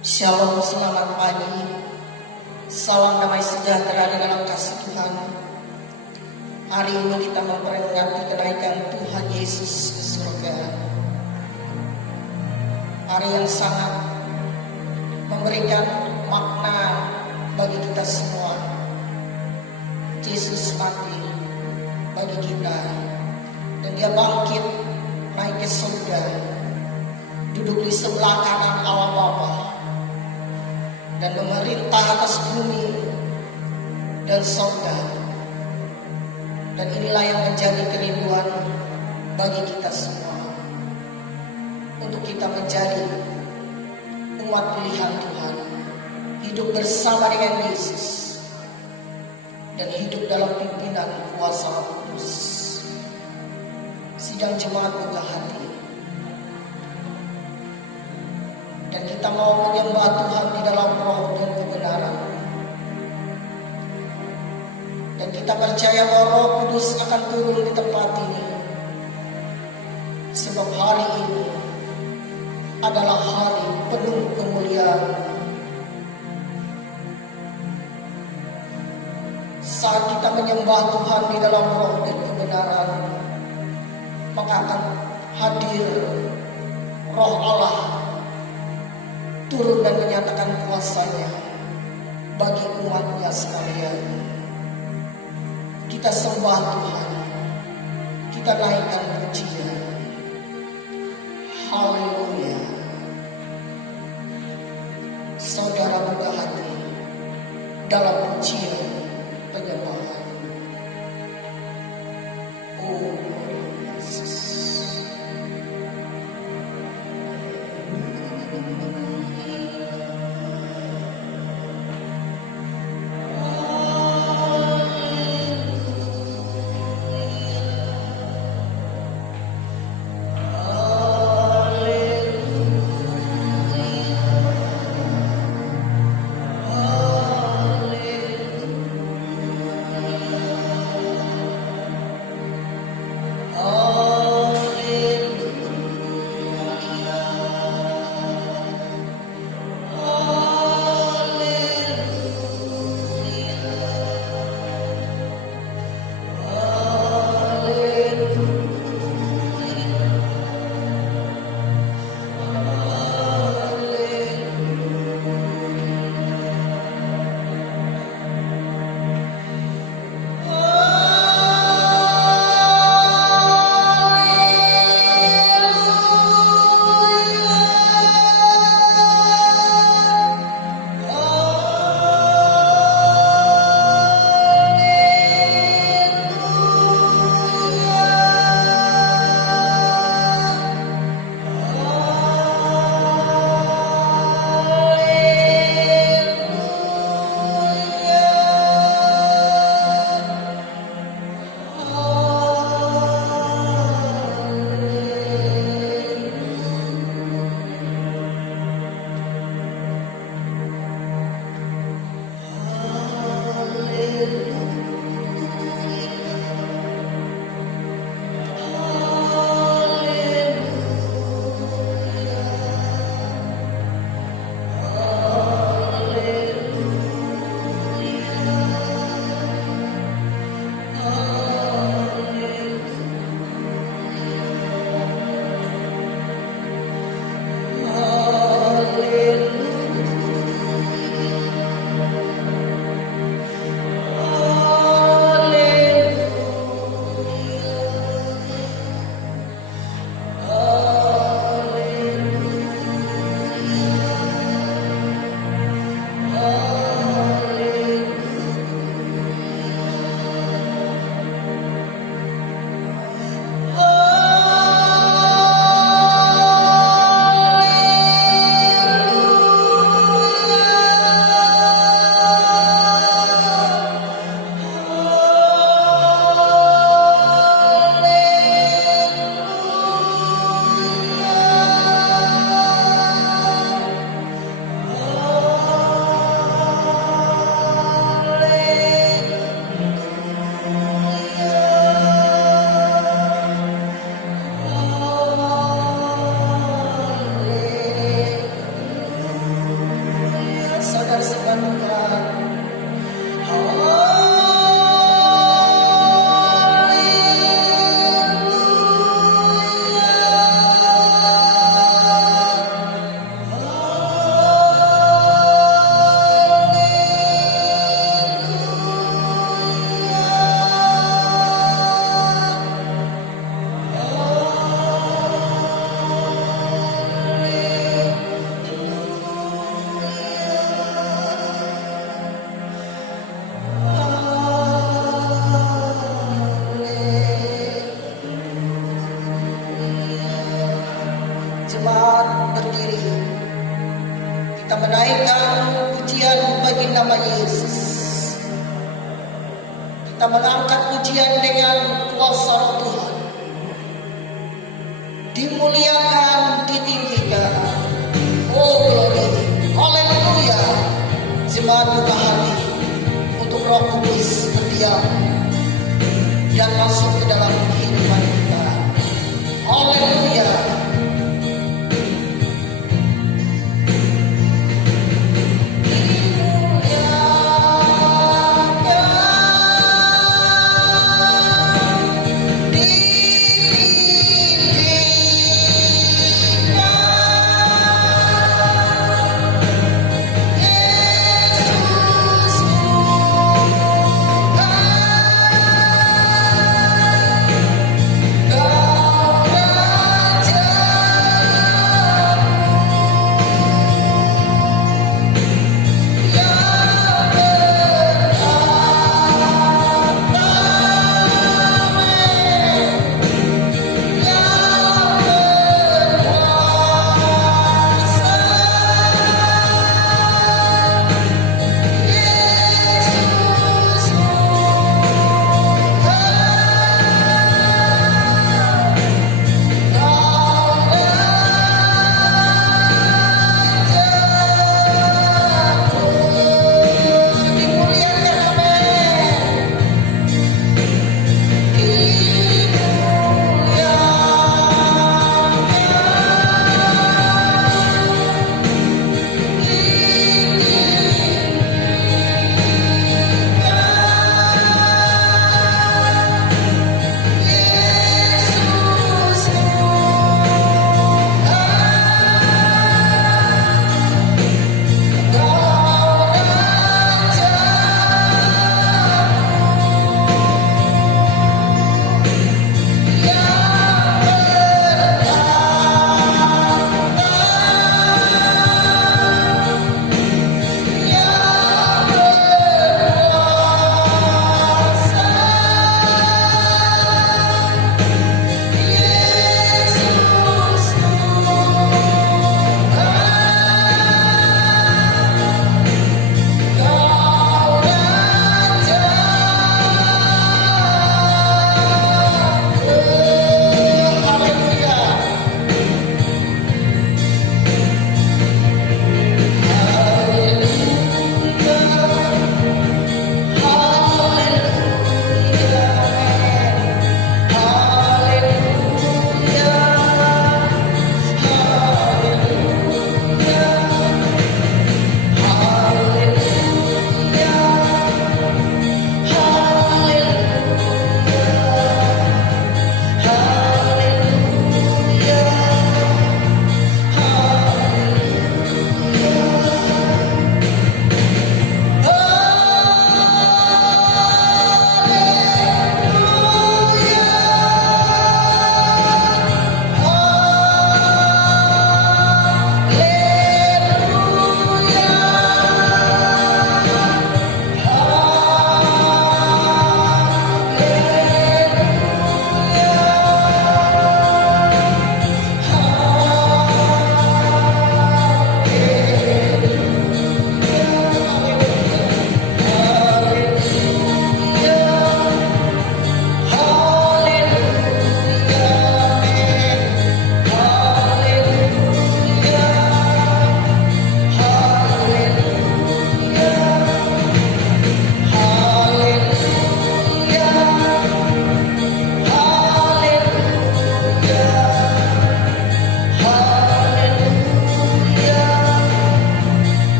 Shalom, selamat pagi. Salam damai sejahtera di dalam kasih Tuhan. Hari ini kita memperingati kenaikan Tuhan Yesus ke surga. Hari yang sangat memberikan makna bagi kita semua. Yesus mati bagi kita dan dia bangkit naik ke surga, duduk di sebelah kanan Allah Bapa dan memerintah atas bumi dan surga. Dan inilah yang menjadi kerinduan bagi kita semua, untuk kita menjadi umat pilihan Tuhan, hidup bersama dengan Yesus dan hidup dalam pimpinan kuasa Roh Kudus. Sidang jemaat buka hati, dan kita mau menyembah Tuhan di dalam roh dan kebenaran. Dan kita percaya bahwa Roh Kudus akan turun di tempat ini, sebab hari ini adalah hari penuh kemuliaan. Saat kita menyembah Tuhan di dalam roh dan kebenaran, maka akan hadir Roh Allah turun dan menyatakan kuasanya bagi umatnya sekalian. Kita sembah Tuhan, kita naikkan pujian. Haleluya. Saudara buka hati dalam pujian penyembahan. Oh Yesus. menaikkan pujian bagi nama Yesus. Kita mengangkat pujian dengan kuasa Roh Tuhan. Dimuliakan, ditinggikan. Oh glory, haleluya. Jemaat buka hati untuk Roh Kudus berdiam dan masuk ke dalam kehidupan kita. Haleluya.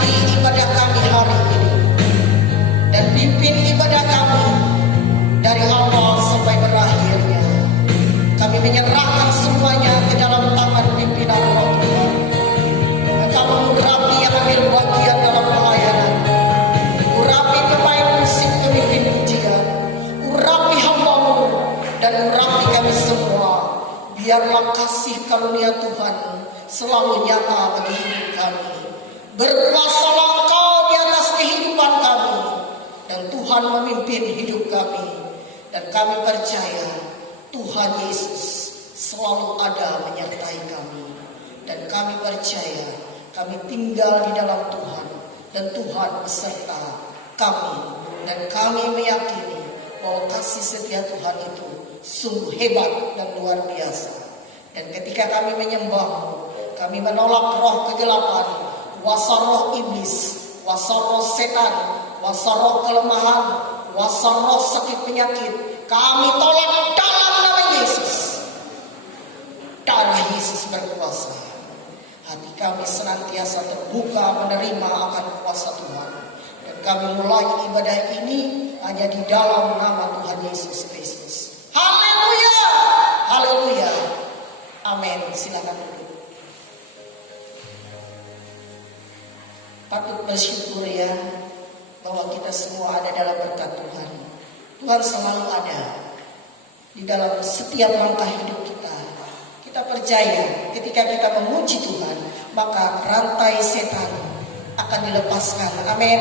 berkati ibadah kami hari ini dan pimpin ibadah kami dari awal sampai berakhirnya. Kami menyerahkan semuanya ke dalam tangan pimpinan Roh Tuhan. Engkau mengurapi yang ambil bagian dalam pelayanan, urapi pemain musik, pemimpin pujian, urapi hamba-Mu dan urapi kami semua. Biarlah kasih karunia Tuhan selalu nyata bagi hidup kami. Berkuasalah Engkau di atas kehidupan kami, dan Tuhan memimpin hidup kami. Dan kami percaya Tuhan Yesus selalu ada menyertai kami. Dan kami percaya kami tinggal di dalam Tuhan, dan Tuhan beserta kami. Dan kami meyakini bahwa kasih setia Tuhan itu sungguh hebat dan luar biasa. Dan ketika kami menyembah-Mu, kami menolak roh kegelapan, kuasa roh iblis, kuasa roh setan, kuasa roh kelemahan, kuasa roh sakit penyakit. Kami tolak dalam nama Yesus. Darah Yesus berkuasa. Hati kami senantiasa terbuka menerima akan kuasa Tuhan. Dan kami mulai ibadah ini hanya di dalam nama Tuhan Yesus Kristus. Haleluya, haleluya, amin. Silakan duduk. Patut bersyukur ya bahwa kita semua ada dalam berkat Tuhan. Tuhan selalu ada di dalam setiap langkah hidup kita. Kita percaya ketika kita memuji Tuhan, maka rantai setan akan dilepaskan. Amin.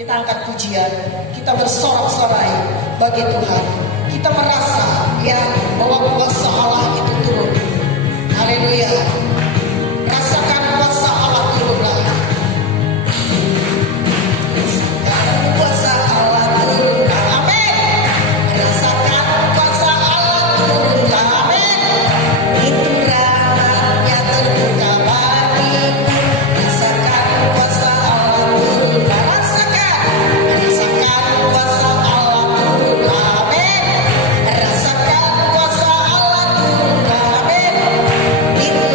Kita angkat pujian, kita bersorak-sorai bagi Tuhan. Kita merasa ya bahwa kuasa Allah itu turun. Haleluya. Rasakan kuasa Allah turunlah. Rasakan kuasa Allah turunlah. Amin. Rasakan kuasa Allah turunlah. Amin. Itu rahmatnya terbuka bagiku. Rasakan kuasa Allah turunlah. Rasakan kuasa Allah turunlah. Amin. Rasakan kuasa Allah turunlah. Amin. Itu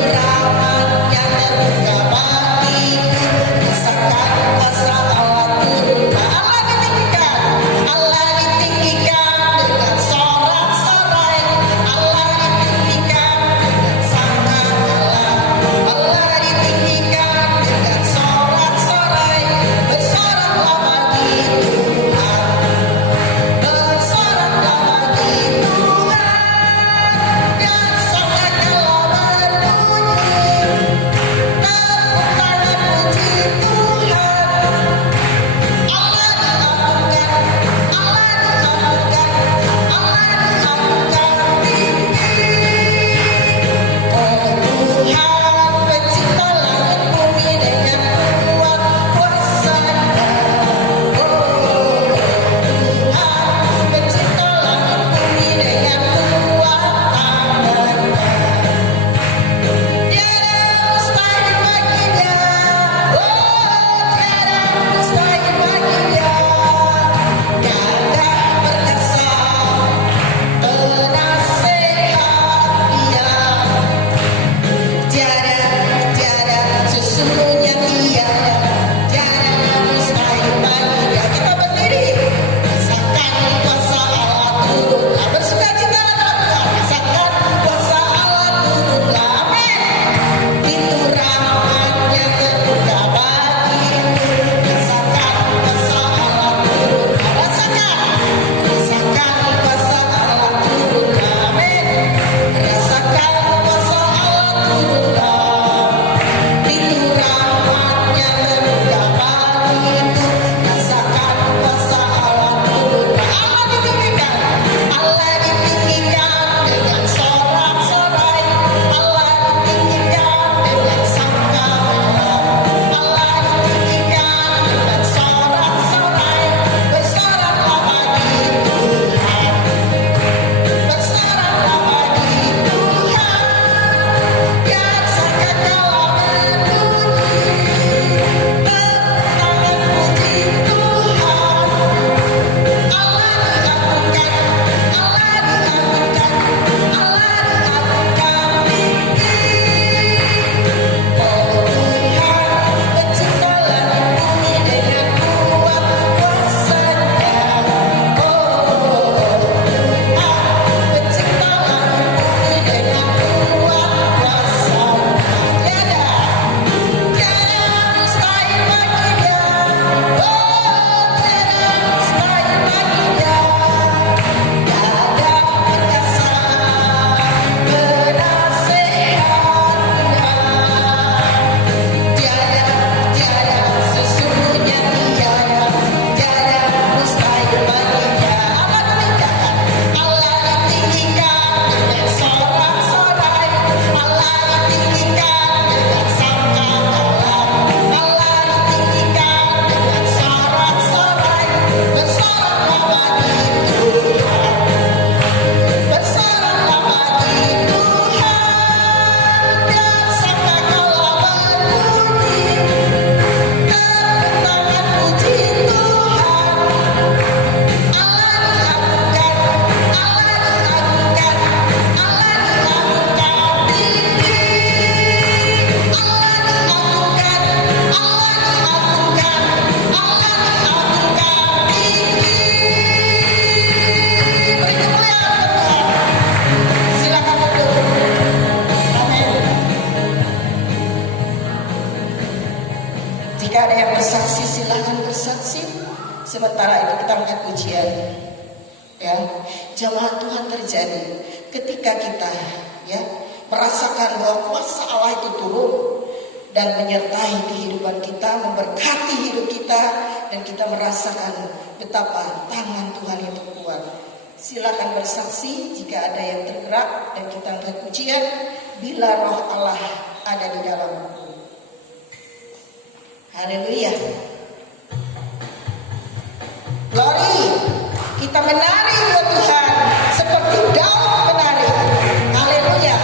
silahkan bersaksi. Sementara itu kita angkat pujian. Ya, jamaah Tuhan terjadi ketika kita ya merasakan bahwa kuasa Allah itu turun dan menyertai kehidupan kita, memberkati hidup kita, dan kita merasakan betapa tangan Tuhan itu kuat. Silakan bersaksi jika ada yang tergerak, dan kita angkat pujian. Bila roh Allah ada di dalamku. Haleluya. Glory. Kita menari buat Tuhan seperti Daud menari. Haleluya.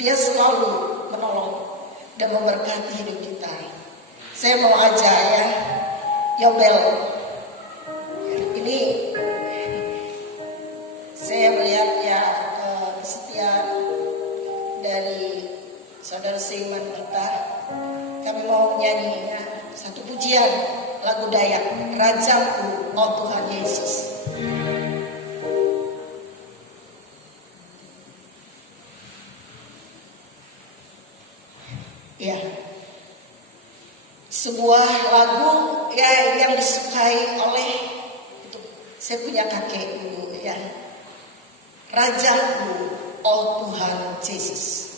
Dia selalu menolong dan memberkati hidup kita. Saya mau ajak ya, Yobel. Ini saya melihat ya kesetiaan dari saudara seiman kita. Kami mau menyanyi ya, satu pujian lagu Dayak, Rajaku, oh Tuhan Yesus. Ya, sebuah lagu ya yang disukai oleh itu, saya punya kakek dulu ya. Rajaku, oh Tuhan Yesus.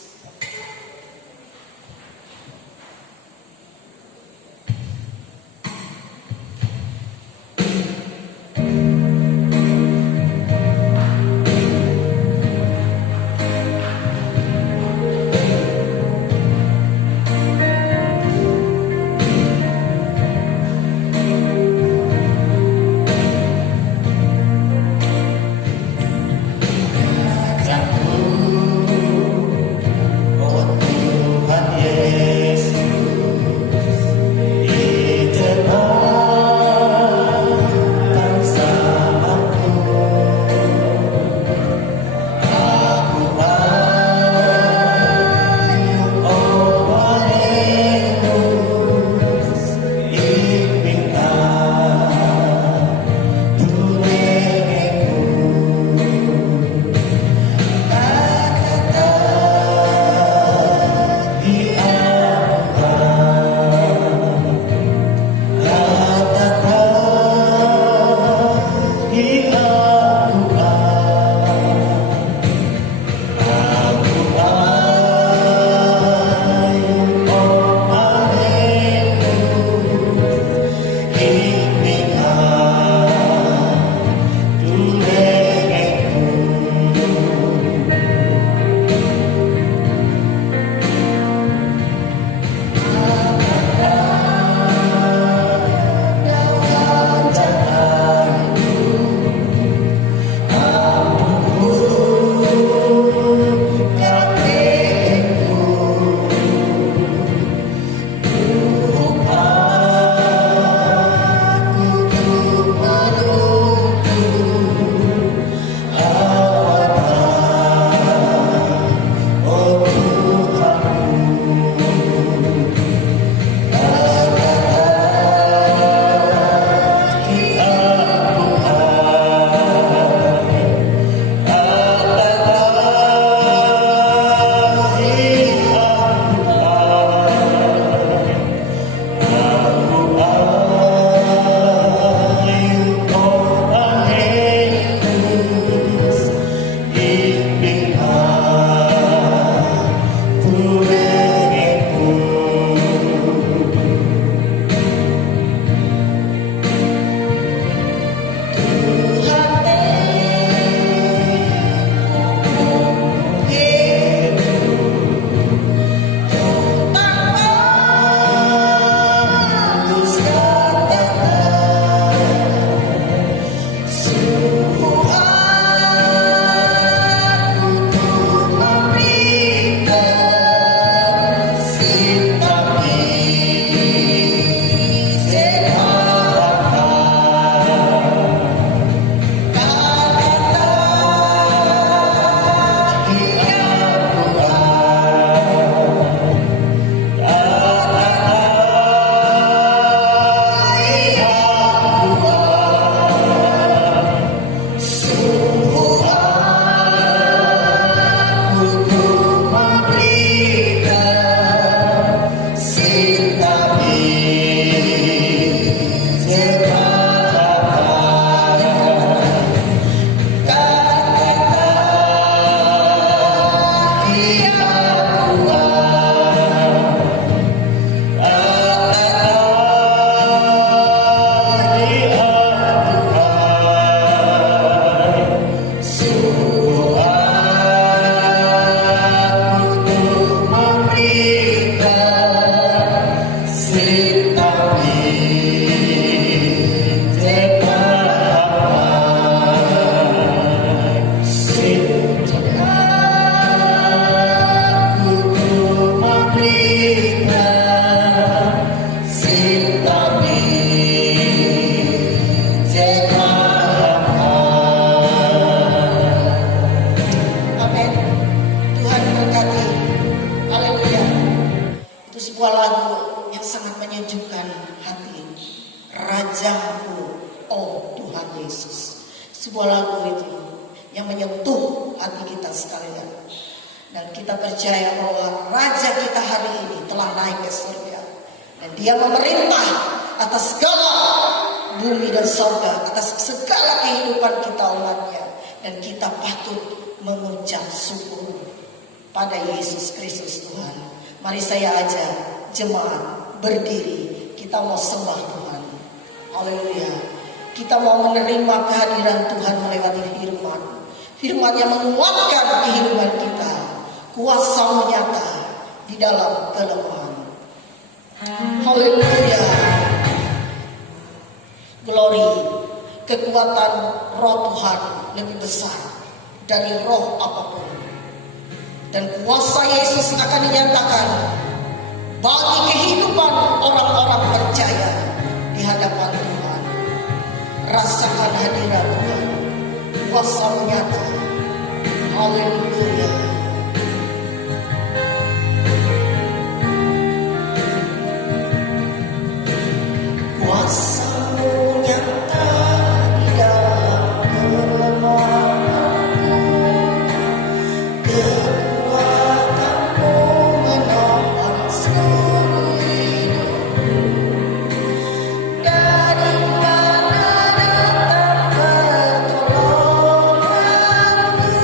Yesus. Sebuah lagu itu yang menyentuh hati kita sekalian. Dan kita percaya bahwa Raja kita hari ini telah naik ke surga. Dan dia memerintah atas segala bumi dan surga, atas segala kehidupan kita umatnya. Dan kita patut mengucap syukur pada Yesus Kristus Tuhan. Mari saya ajak jemaat berdiri. Kita mau sembah Tuhan. Haleluya. Kita mau menerima kehadiran Tuhan melewati firman. Firman yang menguatkan kehidupan kita. Kuasa nyata di dalam kelemahan. Haleluya. Glory. Kekuatan roh Tuhan lebih besar dari roh apapun. Dan kuasa Yesus akan dinyatakan bagi kehidupan orang-orang percaya di hadapan Tuhan. Rasakan hadirat Tuhan. Kuasa nyata. Haleluya. Kuasa-Mu nyata di dalam kelemahanku, kekuatan-Mu menopang seluruh hidupku. Dari mana datang pertolonganku?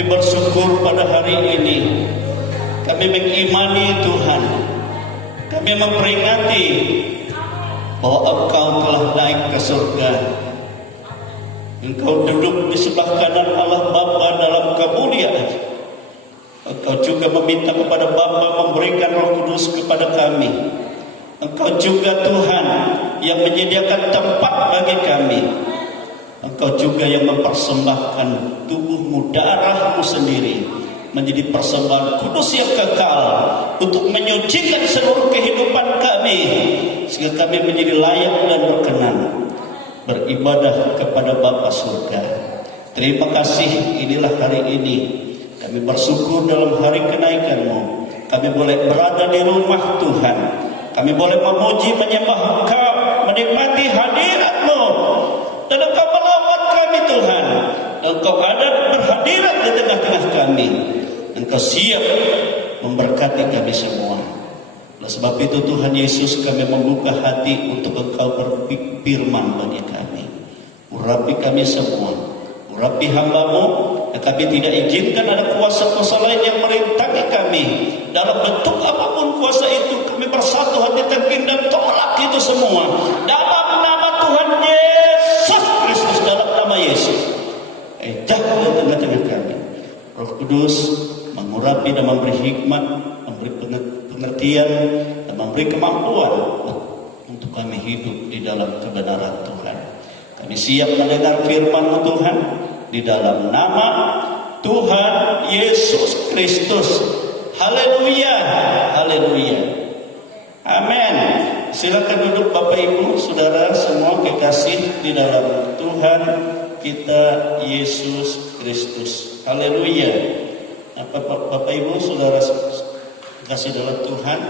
Kami bersyukur pada hari ini. Kami mengimani Tuhan. Kami memperingati bahwa Engkau telah naik ke surga. Engkau duduk di sebelah kanan Allah Bapa dalam kemuliaan. Engkau juga meminta kepada Bapa memberikan Roh Kudus kepada kami. Engkau juga Tuhan yang menyediakan tempat bagi kami. Engkau juga yang mempersembahkan tubuhmu, darahmu sendiri menjadi persembahan kudus yang kekal untuk menyucikan seluruh kehidupan kami, sehingga kami menjadi layak dan berkenan beribadah kepada Bapa surga. Terima kasih, inilah hari ini kami bersyukur dalam hari kenaikan-Mu. Kami boleh berada di rumah Tuhan. Kami boleh memuji, menyembah Engkau, menikmati hadirat-Mu. Dan Engkau melawat kami Tuhan. Dan Engkau ada berhadirat di tengah-tengah kami. Engkau siap memberkati kami semua. Oleh sebab itu Tuhan Yesus, kami membuka hati untuk Engkau berfirman bagi kami. Urapi kami semua. Urapi hamba-Mu. Dan kami tidak izinkan ada kuasa-kuasa lain yang merintangi kami. Dalam bentuk apapun kuasa itu, kami bersatu hati tengking dan tolak itu semua. Dalam nama Tuhan Yesus Kristus, dalam nama Yesus. Jangan di tengah-tengah kami. Roh Kudus mengurapi dan memberi hikmat, memberi pengertian, dan memberi kemampuan untuk kami hidup di dalam kebenaran Tuhan. Kami siap mendengar firman-Mu Tuhan, di dalam nama Tuhan Yesus Kristus. Haleluya, haleluya, amin. Silakan duduk Bapak Ibu, Saudara semua kekasih di dalam Tuhan kita Yesus Kristus. Haleluya. Bapak Ibu, Saudara kasih dalam Tuhan,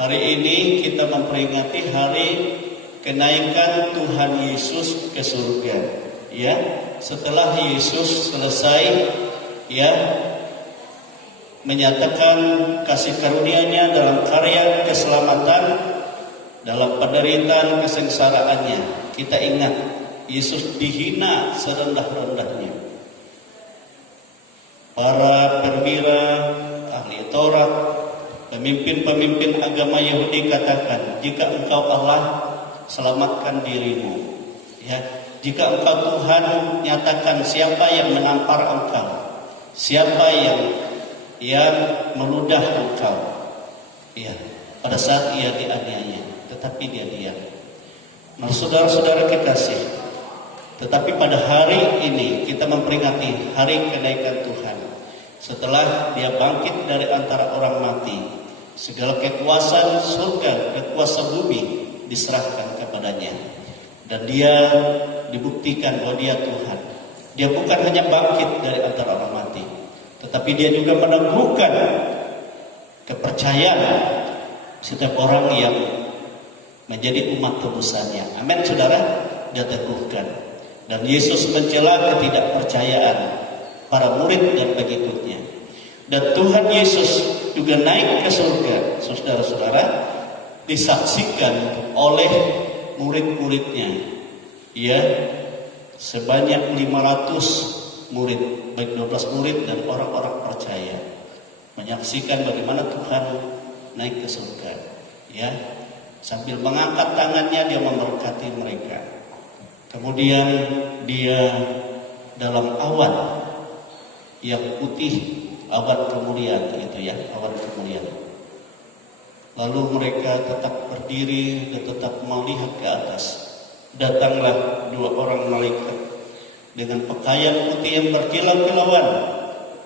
hari ini kita memperingati hari kenaikan Tuhan Yesus ke surga. Ya, setelah Yesus selesai menyatakan kasih karunia-Nya dalam karya keselamatan, dalam penderitaan kesengsaraannya, kita ingat Yesus dihina serendah-rendahnya. Para perwira, ahli Taurat, pemimpin-pemimpin agama Yahudi katakan, jika Engkau Allah, selamatkan dirimu. Ya, jika Engkau Tuhan, nyatakan siapa yang menampar Engkau, siapa yang meludah Engkau. Ya, pada saat ia dianiaya, tetapi dia diam. Nah, saudara-saudara kekasih, tetapi pada hari ini kita memperingati hari kenaikan Tuhan. Setelah dia bangkit dari antara orang mati, segala kekuasaan surga, kekuasaan bumi diserahkan kepadanya. Dan dia dibuktikan bahwa dia Tuhan. Dia bukan hanya bangkit dari antara orang mati, tetapi dia juga meneguhkan kepercayaan setiap orang yang menjadi umat tebusannya. Amin, saudara. Dia teguhkan. Dan Yesus mencela ketidakpercayaan para murid dan pengikutnya. Dan Tuhan Yesus juga naik ke surga, saudara-saudara, disaksikan oleh murid-muridnya. Ya, sebanyak 500 murid, baik 12 murid dan orang-orang percaya, menyaksikan bagaimana Tuhan naik ke surga. Ya, sambil mengangkat tangannya dia memberkati mereka. Kemudian dia dalam awan yang putih, awan kemuliaan itu ya, awan kemuliaan. Lalu mereka tetap berdiri dan tetap melihat ke atas. Datanglah 2 orang malaikat dengan pakaian putih yang berkilau-kilauan,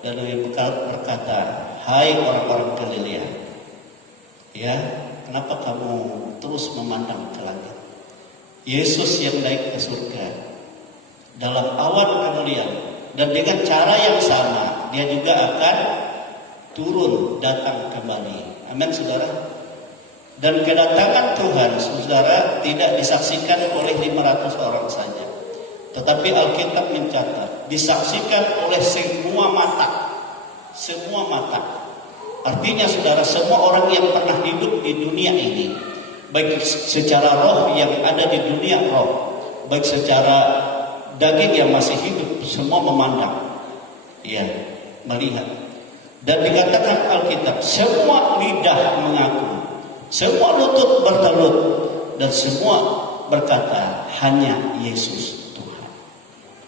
dan yang berkata, hai orang-orang Galilea, ya, kenapa kamu terus memandang ke langit? Yesus yang naik ke surga dalam awan kemuliaan, dan dengan cara yang sama dia juga akan turun datang kembali. Amin, saudara. Dan kedatangan Tuhan, saudara, tidak disaksikan oleh 500 orang saja, tetapi Alkitab mencatat disaksikan oleh semua mata. Semua mata. Artinya, saudara, semua orang yang pernah hidup di dunia ini, baik secara roh yang ada di dunia roh, baik secara daging yang masih hidup, semua memandang. Ya, melihat. Dan dikatakan Alkitab, semua lidah mengaku, semua lutut bertelut, dan semua berkata hanya Yesus Tuhan.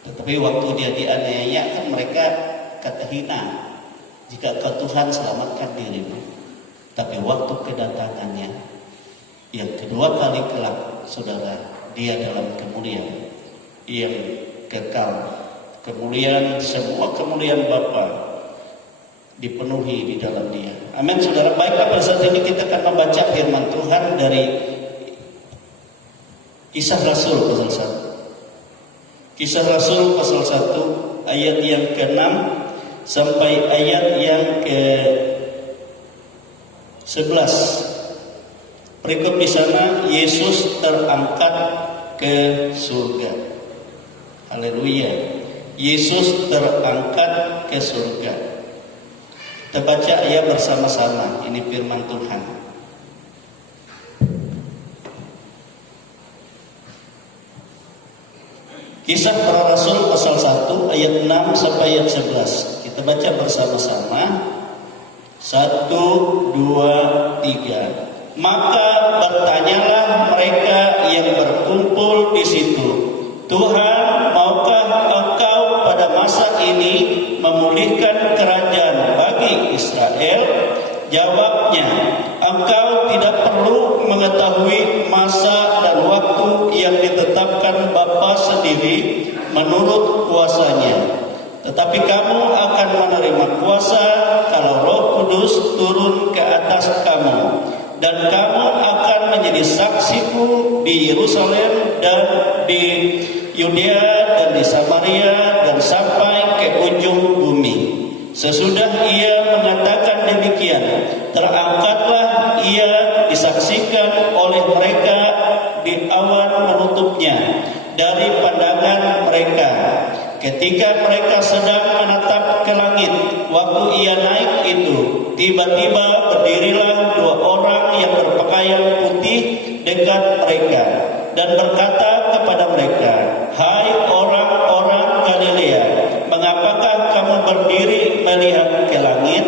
Tetapi waktu dia dianiaya kan mereka kata hina, jika kau Tuhan selamatkan dirimu. Tapi waktu kedatangannya yang kedua kali kelak, saudara, dia dalam kemuliaan yang kekal, kemuliaan, semua kemuliaan Bapa dipenuhi di dalam dia. Amin, saudara. Baiklah, pada saat ini kita akan membaca firman Tuhan dari Kisah Rasul pasal 1. Kisah Rasul pasal 1 ayat yang ke-6 sampai ayat yang ke-11. Berikut di sana Yesus terangkat ke surga. Haleluya. Yesus terangkat ke surga. Kita baca ayat bersama-sama. Ini firman Tuhan. Kisah Para Rasul pasal 1 ayat 6 sampai ayat 11. Kita baca bersama-sama. 1, 2, 3. Maka bertanyalah mereka yang berkumpul di situ, Tuhan, maukah Engkau pada masa ini memulihkan kerajaan bagi Israel? Jawabnya, Engkau tidak perlu mengetahui masa dan waktu yang ditetapkan Bapa sendiri menurut kuasanya. Tetapi kamu akan menerima kuasa kalau Roh Kudus turun ke atas kamu. Dan kamu akan menjadi saksiku di Yerusalem dan di Yudea dan di Samaria dan sampai ke ujung bumi. Sesudah ia mengatakan demikian, terangkatlah ia disaksikan oleh mereka di awan menutupnya dari pandangan mereka. Ketika mereka sedang menatap ke langit, waktu ia naik itu, tiba-tiba berdirilah 2 orang yang berpakaian putih dekat mereka dan berkata kepada mereka, "Hai orang-orang Galilea, mengapakah kamu berdiri melihat ke langit?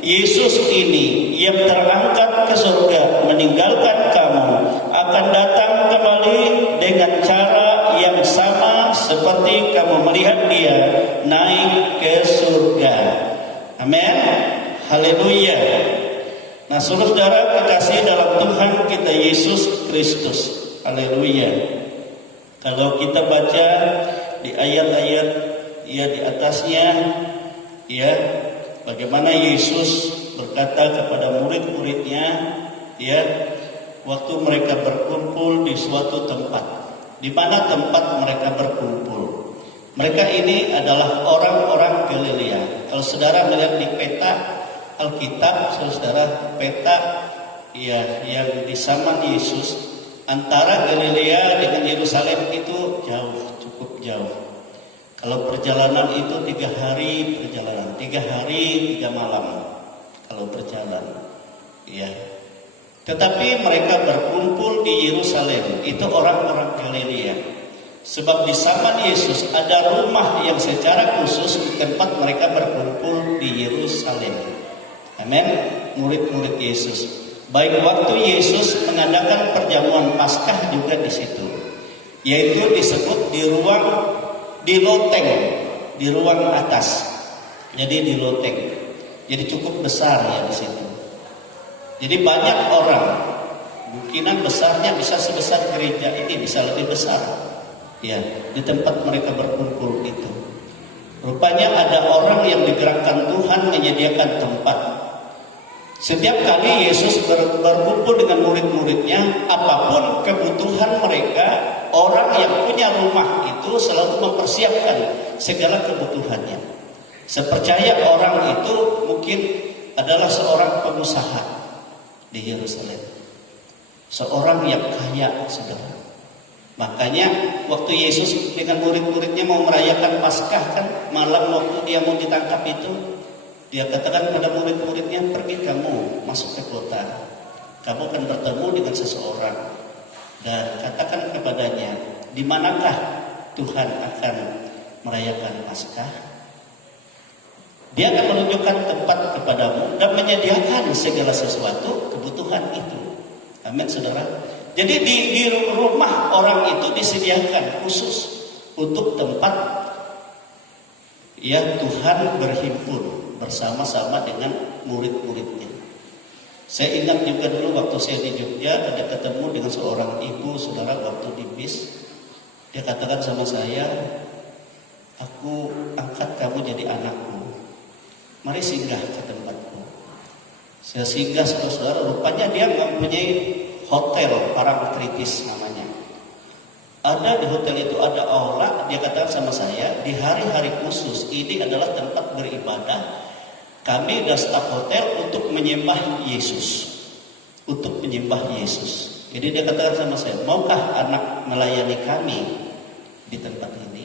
Yesus ini yang terangkat ke surga meninggalkan kamu akan datang kembali dengan cara yang sama seperti kamu melihat dia naik ke surga." Amin. Haleluya. Nah, saudara kekasih dalam Tuhan kita Yesus Kristus. Haleluya. Kalau kita baca di ayat-ayat ya di atasnya, ya, bagaimana Yesus berkata kepada murid-muridnya, ya, waktu mereka berkumpul di suatu tempat. Di mana tempat mereka berkumpul? Mereka ini adalah orang-orang Galilea. Kalau saudara melihat di peta Alkitab, saudara, peta ya yang di zaman Yesus antara Galilea dengan Yerusalem itu jauh, cukup jauh. Kalau perjalanan itu 3 hari perjalanan, 3 hari 3 malam kalau berjalan, ya. Tetapi mereka berkumpul di Yerusalem, itu orang-orang Galilea. Sebab di zaman Yesus ada rumah yang secara khusus di tempat mereka berkumpul di Yerusalem. Amin, murid-murid Yesus. Baik waktu Yesus mengadakan perjamuan Paskah juga di situ, yaitu disebut di loteng, di ruang atas. Jadi di loteng. Jadi cukup besar ya di situ. Jadi banyak orang, mungkinan besarnya bisa sebesar gereja ini, bisa lebih besar. Ya, di tempat mereka berkumpul itu. Rupanya ada orang yang digerakkan Tuhan menyediakan tempat. Setiap kali Yesus berkumpul dengan murid-muridnya, apapun kebutuhan mereka, orang yang punya rumah itu selalu mempersiapkan segala kebutuhannya. Sepercaya orang itu mungkin adalah seorang pengusaha di Yerusalem, seorang yang kaya, saudara. Makanya waktu Yesus dengan murid-muridnya mau merayakan Paskah, kan malam waktu dia mau ditangkap itu, dia katakan pada murid-muridnya, pergi kamu masuk ke kota, kamu akan bertemu dengan seseorang dan katakan kepadanya, di manakah Tuhan akan merayakan Paskah? Dia akan menunjukkan tempat kepadamu dan menyediakan segala sesuatu kebutuhan itu. Amin, saudara. Jadi di rumah orang itu disediakan khusus untuk tempat ya Tuhan berhimpun bersama-sama dengan murid-muridnya. Saya ingat juga dulu waktu saya di Jogja ada ketemu dengan seorang ibu, saudara, waktu di bis. Dia katakan sama saya, aku angkat kamu jadi anakku. Mari singgah ke tempatku. Saya singgah, saudara, rupanya dia mempunyai hotel Parangtritis namanya. Ada di hotel itu ada aula, dia katakan sama saya, di hari-hari khusus ini adalah tempat beribadah. Kami dan staf hotel untuk menyembah Yesus. Untuk menyembah Yesus. Jadi dia katakan sama saya, maukah anak melayani kami di tempat ini?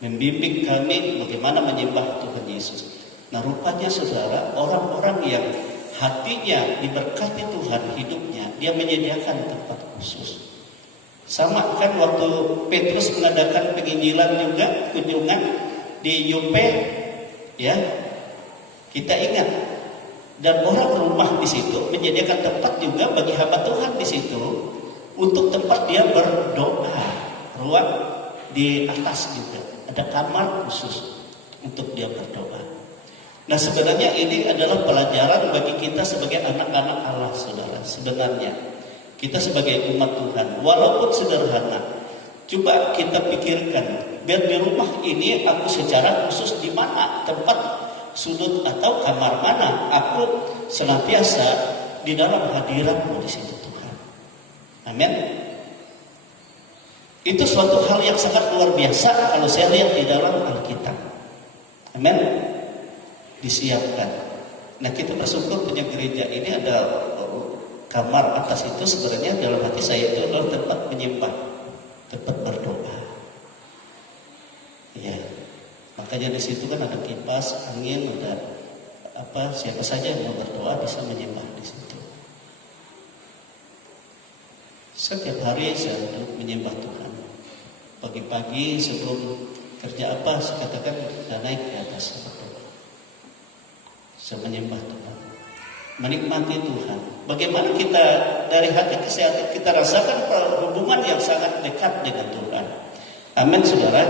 Membimbing kami bagaimana menyembah Tuhan Yesus. Nah, rupanya saudara, orang-orang yang hatinya diberkati Tuhan hidupnya, dia menyediakan tempat khusus. Sama kan waktu Petrus mengadakan penginjilan juga, kunjungan di Yope, ya, kita ingat. Dan orang rumah di situ menyediakan tempat juga bagi hamba Tuhan di situ untuk tempat dia berdoa. Ruang di atas juga ada kamar khusus untuk dia berdoa. Nah, sebenarnya ini adalah pelajaran bagi kita sebagai anak-anak Allah, saudara. Sebenarnya kita sebagai umat Tuhan, walaupun sederhana, coba kita pikirkan, biar di rumah ini aku secara khusus di mana tempat sudut atau kamar mana aku senantiasa di dalam hadiratmu di situ Tuhan. Amin. Itu suatu hal yang sangat luar biasa kalau saya lihat di dalam Alkitab. Amin. Disiapkan. Nah, kita bersyukur punya gereja ini ada kamar atas itu, sebenarnya dalam hati saya itu adalah tempat menyembah, tempat berdoa. Ya, makanya di situ kan ada kipas angin, ada apa, siapa saja yang mau berdoa bisa menyembah di situ. Setiap hari saya duduk menyembah Tuhan. Pagi-pagi sebelum kerja apa, saya katakan saya naik ke atas berdoa. Saya menyembah Tuhan, menikmati Tuhan. Bagaimana kita dari hati ke hati kita rasakan hubungan yang sangat dekat dengan Tuhan. Amin, saudara.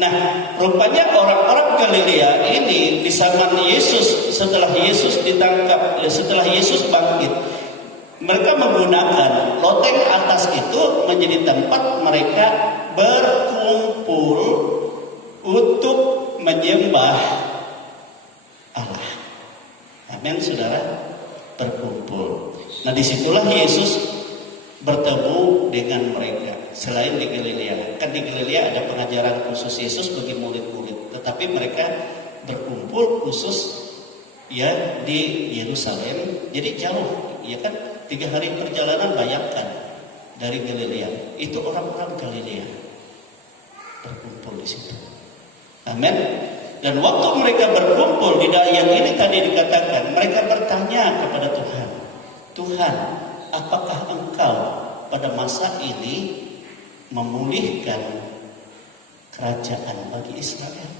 Nah, rupanya orang-orang Galilea ini di zaman Yesus, setelah Yesus ditangkap, setelah Yesus bangkit, mereka menggunakan loteng atas itu menjadi tempat mereka berkumpul untuk menyembah Allah. Amin, saudara, berkumpul. Nah, disitulah Yesus bertemu dengan mereka. Selain di Galilea, kan di Galilea ada pengajaran khusus Yesus bagi murid-murid, tetapi mereka berkumpul khusus ya di Yerusalem. Jadi jauh, ya kan, 3 hari perjalanan, bayangkan dari Galilea. Itu orang-orang Galilea berkumpul di situ. Amin. Dan waktu mereka berkumpul di ayat ini tadi dikatakan, mereka bertanya kepada Tuhan, Tuhan, apakah Engkau pada masa ini memulihkan kerajaan bagi Israel?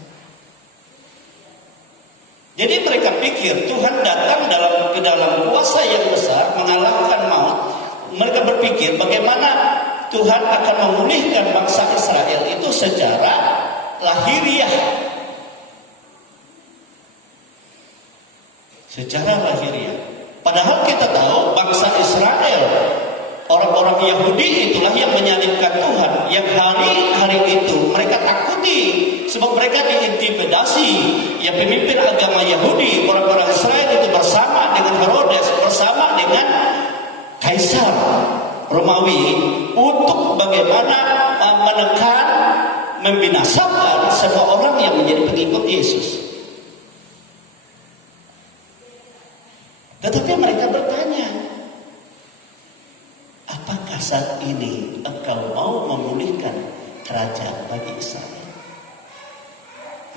Jadi mereka pikir Tuhan datang ke dalam kuasa yang besar, mengalahkan maut. Mereka berpikir bagaimana Tuhan akan memulihkan bangsa Israel itu secara lahiriah. Secara lahiriah. Padahal kita tahu bangsa Israel, orang-orang Yahudi itulah yang menyalibkan Tuhan. Yang hari itu mereka takuti, sebab mereka diintimidasi. Ya, pemimpin agama Yahudi, orang-orang Israel itu bersama dengan Herodes, bersama dengan Kaisar Romawi untuk bagaimana menekan, membinasakan semua orang yang menjadi pengikut Yesus. Tetapi mereka bertanya, apakah saat ini Engkau mau memulihkan kerajaan bagi Israel?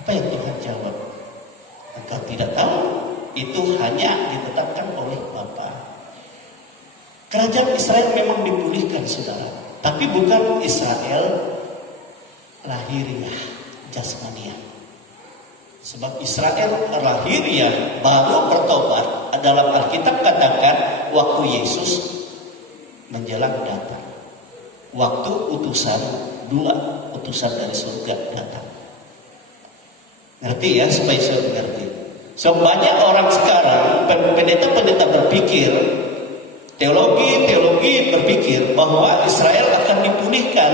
Apa yang Tuhan jawab? Engkau tidak tahu, itu hanya ditetapkan oleh Bapa. Kerajaan Israel memang dipulihkan, saudara, tapi bukan Israel lahiriah, jasmaniah. Sebab Israel lahiriah baru bertobat dalam Alkitab katakan waktu Yesus menjelang datang. Waktu dua utusan dari surga datang. Ngerti ya, supaya saya ngerti. So banyak orang sekarang pendeta-pendeta berpikir, teologi berpikir bahwa Israel akan dipulihkan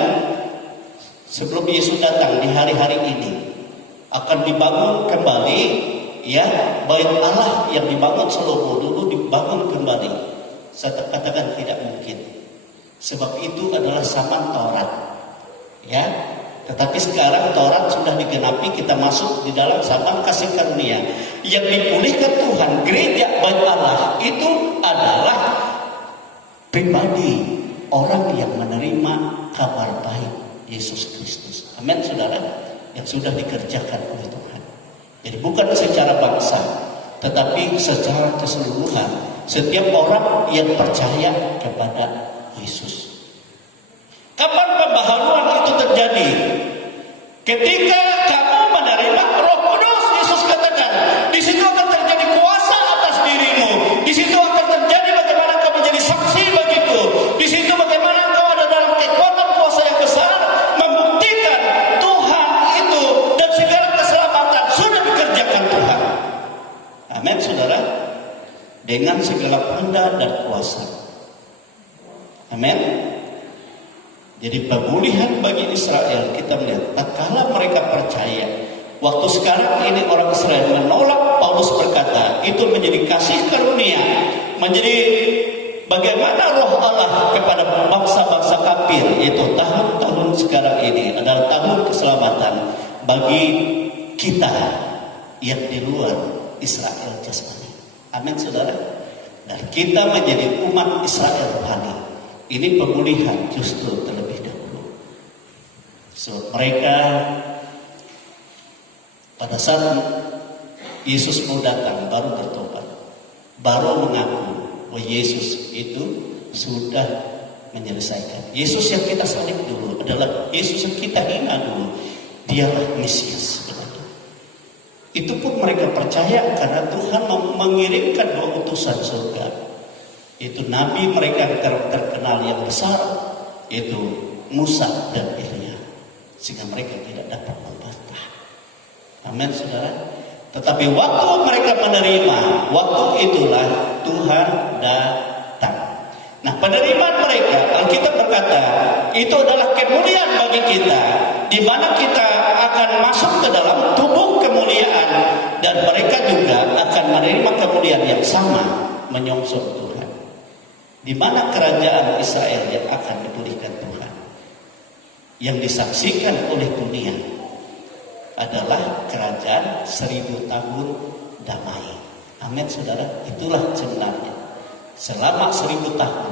sebelum Yesus datang di hari-hari ini. Akan dibangun kembali, ya, bait Allah yang dibangun Salomo dulu dibangun kembali. Saya katakan tidak mungkin. Sebab itu adalah zaman Taurat. Ya. Tetapi sekarang Taurat sudah digenapi, kita masuk di dalam zaman kasih karunia. Yang dipulihkan Tuhan, gereja bait Allah itu adalah pribadi orang yang menerima kabar baik Yesus Kristus. Amin, saudara. Yang sudah dikerjakan oleh Tuhan. Jadi bukan secara bangsa, tetapi secara keseluruhan. Setiap orang yang percaya kepada Yesus. Kapan pembaharuan itu terjadi? Ketika kamu menerima Roh Kudus, Yesus katakan, di situ akan terjadi kuasa atas dirimu. Di situ akan terjadi bagaimana kau menjadi saksi bagiku. Di situ bagaimana kau ada dalam kekuatan kuasa yang besar, membuktikan Tuhan itu dan segala keselamatan sudah dikerjakan Tuhan. Amin, saudara. Dengan segala tanda dan kuasa. Amin. Jadi pemulihan bagi Israel kita melihat, tak kala mereka percaya. Waktu sekarang ini orang Israel menolak, Paulus berkata, itu menjadi kasih karunia, menjadi bagaimana roh Allah kepada bangsa-bangsa kafir. Itu tahun-tahun sekarang ini adalah tahun keselamatan bagi kita yang di luar Israel jasmani. Amin, saudara. Dan kita menjadi umat Israel rohani. Ini pemulihan justru terlebih dahulu. So, mereka pada saat Yesus mau datang baru bertobat, baru mengaku bahwa Yesus itu sudah menyelesaikan. Yesus yang kita salib dulu adalah Yesus yang kita hina dulu. Dialah Mesias sebenarnya. Itu pun mereka percaya karena Tuhan mengirimkan 2 utusan surga. Itu nabi mereka terkenal yang besar, itu Musa dan Elia, sehingga mereka tidak dapat membantah. Amin, saudara. Tetapi waktu mereka menerima, waktu itulah Tuhan datang. Nah, penerimaan mereka, Alkitab berkata, itu adalah kemuliaan bagi kita, di mana kita akan masuk ke dalam tubuh kemuliaan, dan mereka juga akan menerima kemuliaan yang sama, menyongsong Tuhan. Di mana kerajaan Israel yang akan dipulihkan Tuhan, yang disaksikan oleh dunia adalah kerajaan 1000 tahun damai. Amin, saudara. Itulah sebenarnya selama 1000 tahun.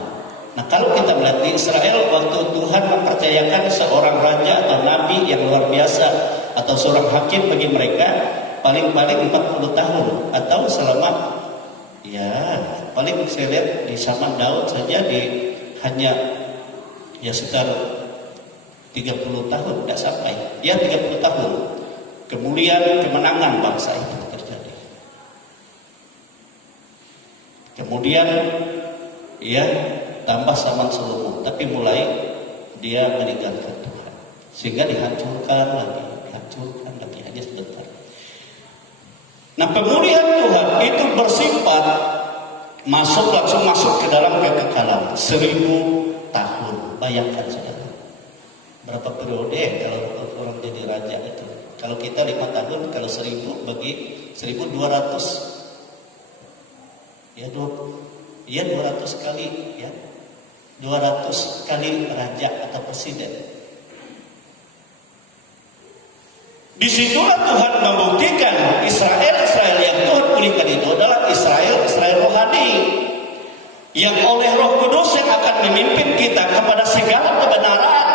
Nah, kalau kita melihat di Israel waktu Tuhan mempercayakan seorang raja atau nabi yang luar biasa atau seorang hakim bagi mereka, paling-paling 40 tahun atau selama, ya, paling saya lihat di zaman Daud saja hanya ya sekitar 30 tahun, tidak sampai. Ya 30 tahun. Kemudian kemenangan bangsa itu terjadi. Kemudian ya tambah zaman Salomo, tapi mulai dia meninggalkan Tuhan. Sehingga dihancurkan lagi hanya sebentar. Nah, pemulihan Tuhan itu bersifat langsung masuk ke dalam kekekalan 1000 tahun. Bayangkan, saudara, berapa periode kalau orang jadi raja itu. Kalau kita 5 tahun, kalau 1000 bagi 1200, ya 200 kali, ya 200 kali raja atau presiden. Disitulah Tuhan membuktikan Israel yang Tuhan pulihkan itu adalah Israel rohani, yang oleh Roh Kudus yang akan memimpin kita kepada segala kebenaran.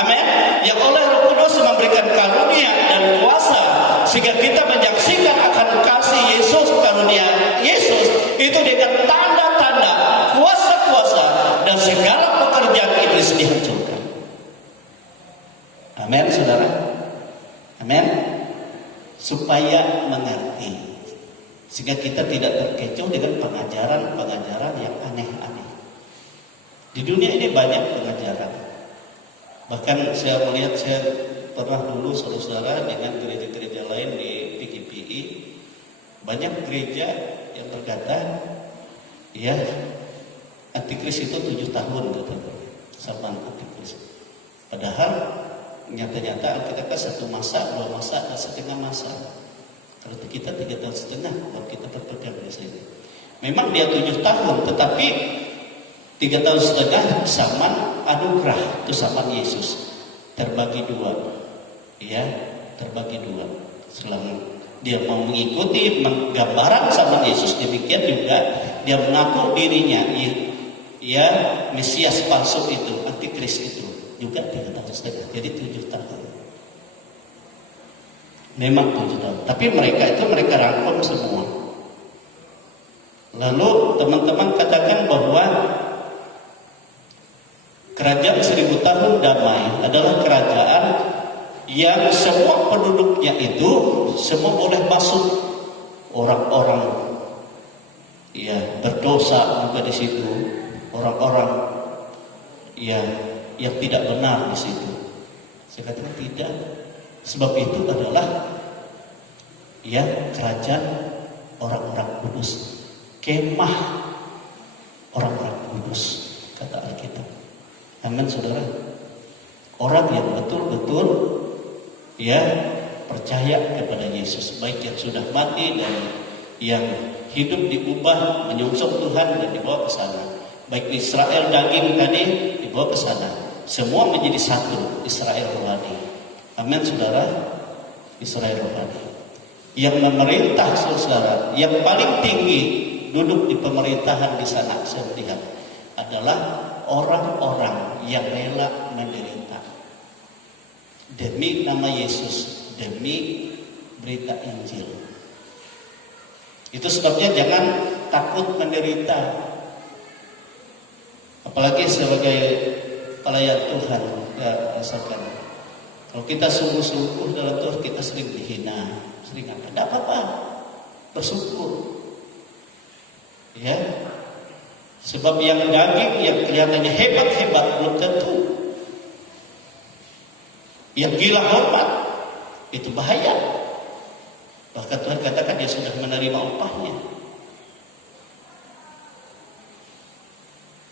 Amin. Yang oleh Roh Kudus memberikan karunia dan kuasa sehingga kita menyaksikan akan kasih Yesus, karunia Yesus itu dengan tanda-tanda, kuasa-kuasa dan segala pekerjaan iblis dihancurkan. Amin, saudara. Amin. supaya mengerti, sehingga kita tidak terkecoh dengan pengajaran-pengajaran yang aneh-aneh. Di dunia ini banyak pengajaran. Bahkan saya melihat, saya pernah dulu saudara-saudara dengan gereja-gereja lain di PGPI, banyak gereja yang berkata, ya antikris itu 7 tahun katanya, zaman antikris. Padahal nyata-nyata kita kan 1 masa, 2 masa, dan setengah masa. Kalau kita 3 tahun setengah, kalau kita berpegang di sini. Memang dia 7 tahun, tetapi 3 tahun setengah zaman anugerah, itu zaman Yesus terbagi 2, ya terbagi 2. Selama dia mau mengikuti gambaran zaman Yesus, demikian juga dia mengaku dirinya, ya Mesias palsu itu, antikris itu, juga 3 tahun setengah, jadi 7 tahun. Memang 7 tahun, tapi mereka rangkum semua. Lalu teman-teman katakan bahwa kerajaan 1000 tahun damai adalah kerajaan yang semua penduduknya itu semua boleh masuk. Orang-orang ya berdosa juga di situ, orang-orang yang tidak benar di situ. Saya katakan tidak, sebab itu adalah ya kerajaan orang-orang kudus, kemah orang-orang kudus, kata Alkitab. Amin saudara. Orang yang betul-betul ya percaya kepada Yesus, baik yang sudah mati dan yang hidup diubah menyongsong Tuhan dan dibawa ke sana. Baik Israel daging tadi dibawa ke sana. Semua menjadi satu, Israel rohani. Amin saudara. Israel rohani. Yang memerintah saudara, yang paling tinggi duduk di pemerintahan di sana saya lihat adalah orang-orang yang rela menderita demi nama Yesus, demi berita Injil. Itu sebabnya jangan takut menderita. Apalagi sebagai pelayan Tuhan, ya rasakan. Kalau kita sungguh-sungguh dalam Tuhan, kita sering dihina, sering apa? Tidak apa-apa, bersyukur. Ya, sebab yang daging yang kelihatannya hebat-hebat belum tentu. Yang gila hormat itu bahaya. Bahkan Tuhan katakan dia sudah menerima upahnya.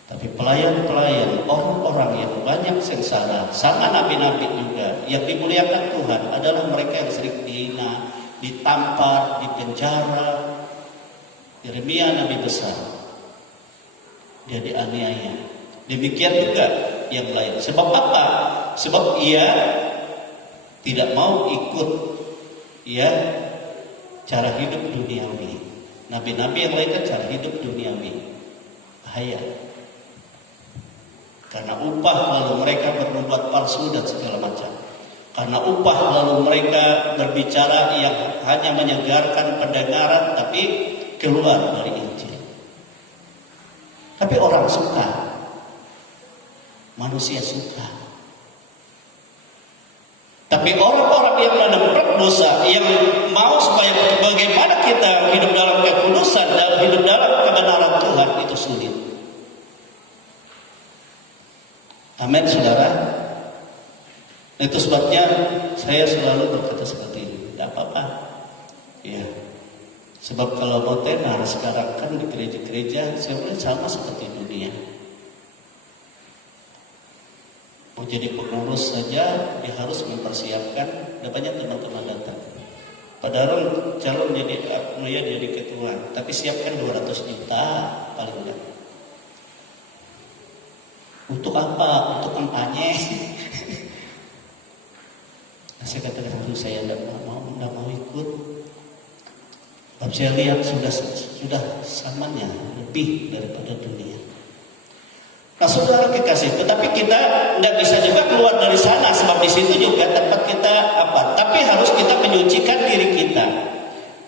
Tapi pelayan-pelayan, orang-orang yang banyak sengsara, sama nabi-nabi juga, yang dimuliakan Tuhan adalah mereka yang sering dihina, ditampar, dipenjara. Yeremia nabi besar, dia dianiaya. Demikian juga yang lain. Sebab apa? Sebab ia tidak mau ikut ya cara hidup duniawi. Nabi-nabi yang lain kan cara hidup duniawi. Bahaya. Karena upah lalu mereka bernubuat palsu dan segala macam. Karena upah lalu mereka berbicara yang hanya menyegarkan pendengaran tapi keluar dari Injil. Tapi orang suka, manusia suka. Tapi orang-orang yang menentang dosa, yang mau supaya bagaimana kita hidup dalam kekudusan dan hidup dalam kebenaran Tuhan, itu sulit. Amin saudara. Itu sebabnya saya selalu berkata seperti ini, tidak apa-apa. Ya. Sebab kalau mau tenar sekarang kan di gereja-gereja sebenarnya sama seperti dunia. Mau jadi pengurus saja dia harus mempersiapkan, ada banyak teman-teman datang. Padahal calon jadi ketua, tapi siapkan 200 juta paling enggak. Untuk apa? Untuk kampanye. Saya katakan dulu saya tidak mau ikut. Saya lihat sudah samanya lebih daripada dunia. Nah saudara kekasih, tetapi kita tidak bisa juga keluar dari sana, sebab di situ juga tempat kita apa? Tapi harus kita menyucikan diri kita,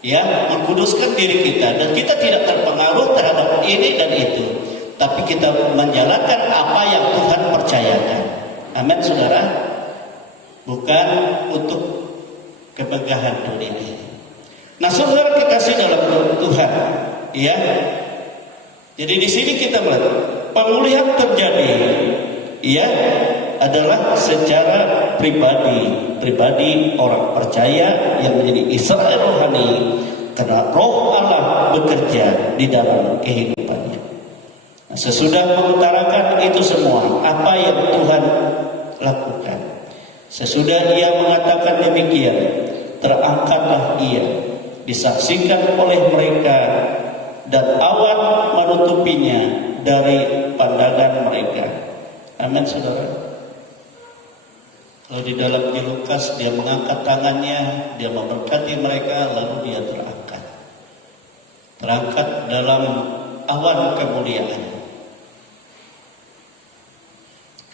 ya, mengkuduskan diri kita, dan kita tidak terpengaruh terhadap ini dan itu, tapi kita menjalankan apa yang Tuhan percayakan. Amin saudara. Bukan untuk kemegahan dunia ini. Nah, saudara kekasih dalam Tuhan, ya. Jadi di sini kita melihat pemulihan terjadi, ya, adalah secara pribadi orang percaya yang menjadi Israel rohani, karena Roh Allah bekerja di dalam kehidupannya. Nah, sesudah mengutarakan itu semua, apa yang Tuhan lakukan? Sesudah Ia mengatakan demikian, terangkatlah Ia, disaksikan oleh mereka, dan awan menutupinya dari pandangan mereka. Amin, saudara. Kalau di dalam Lukas, dia mengangkat tangannya, dia memberkati mereka, lalu dia terangkat dalam awan kemuliaan.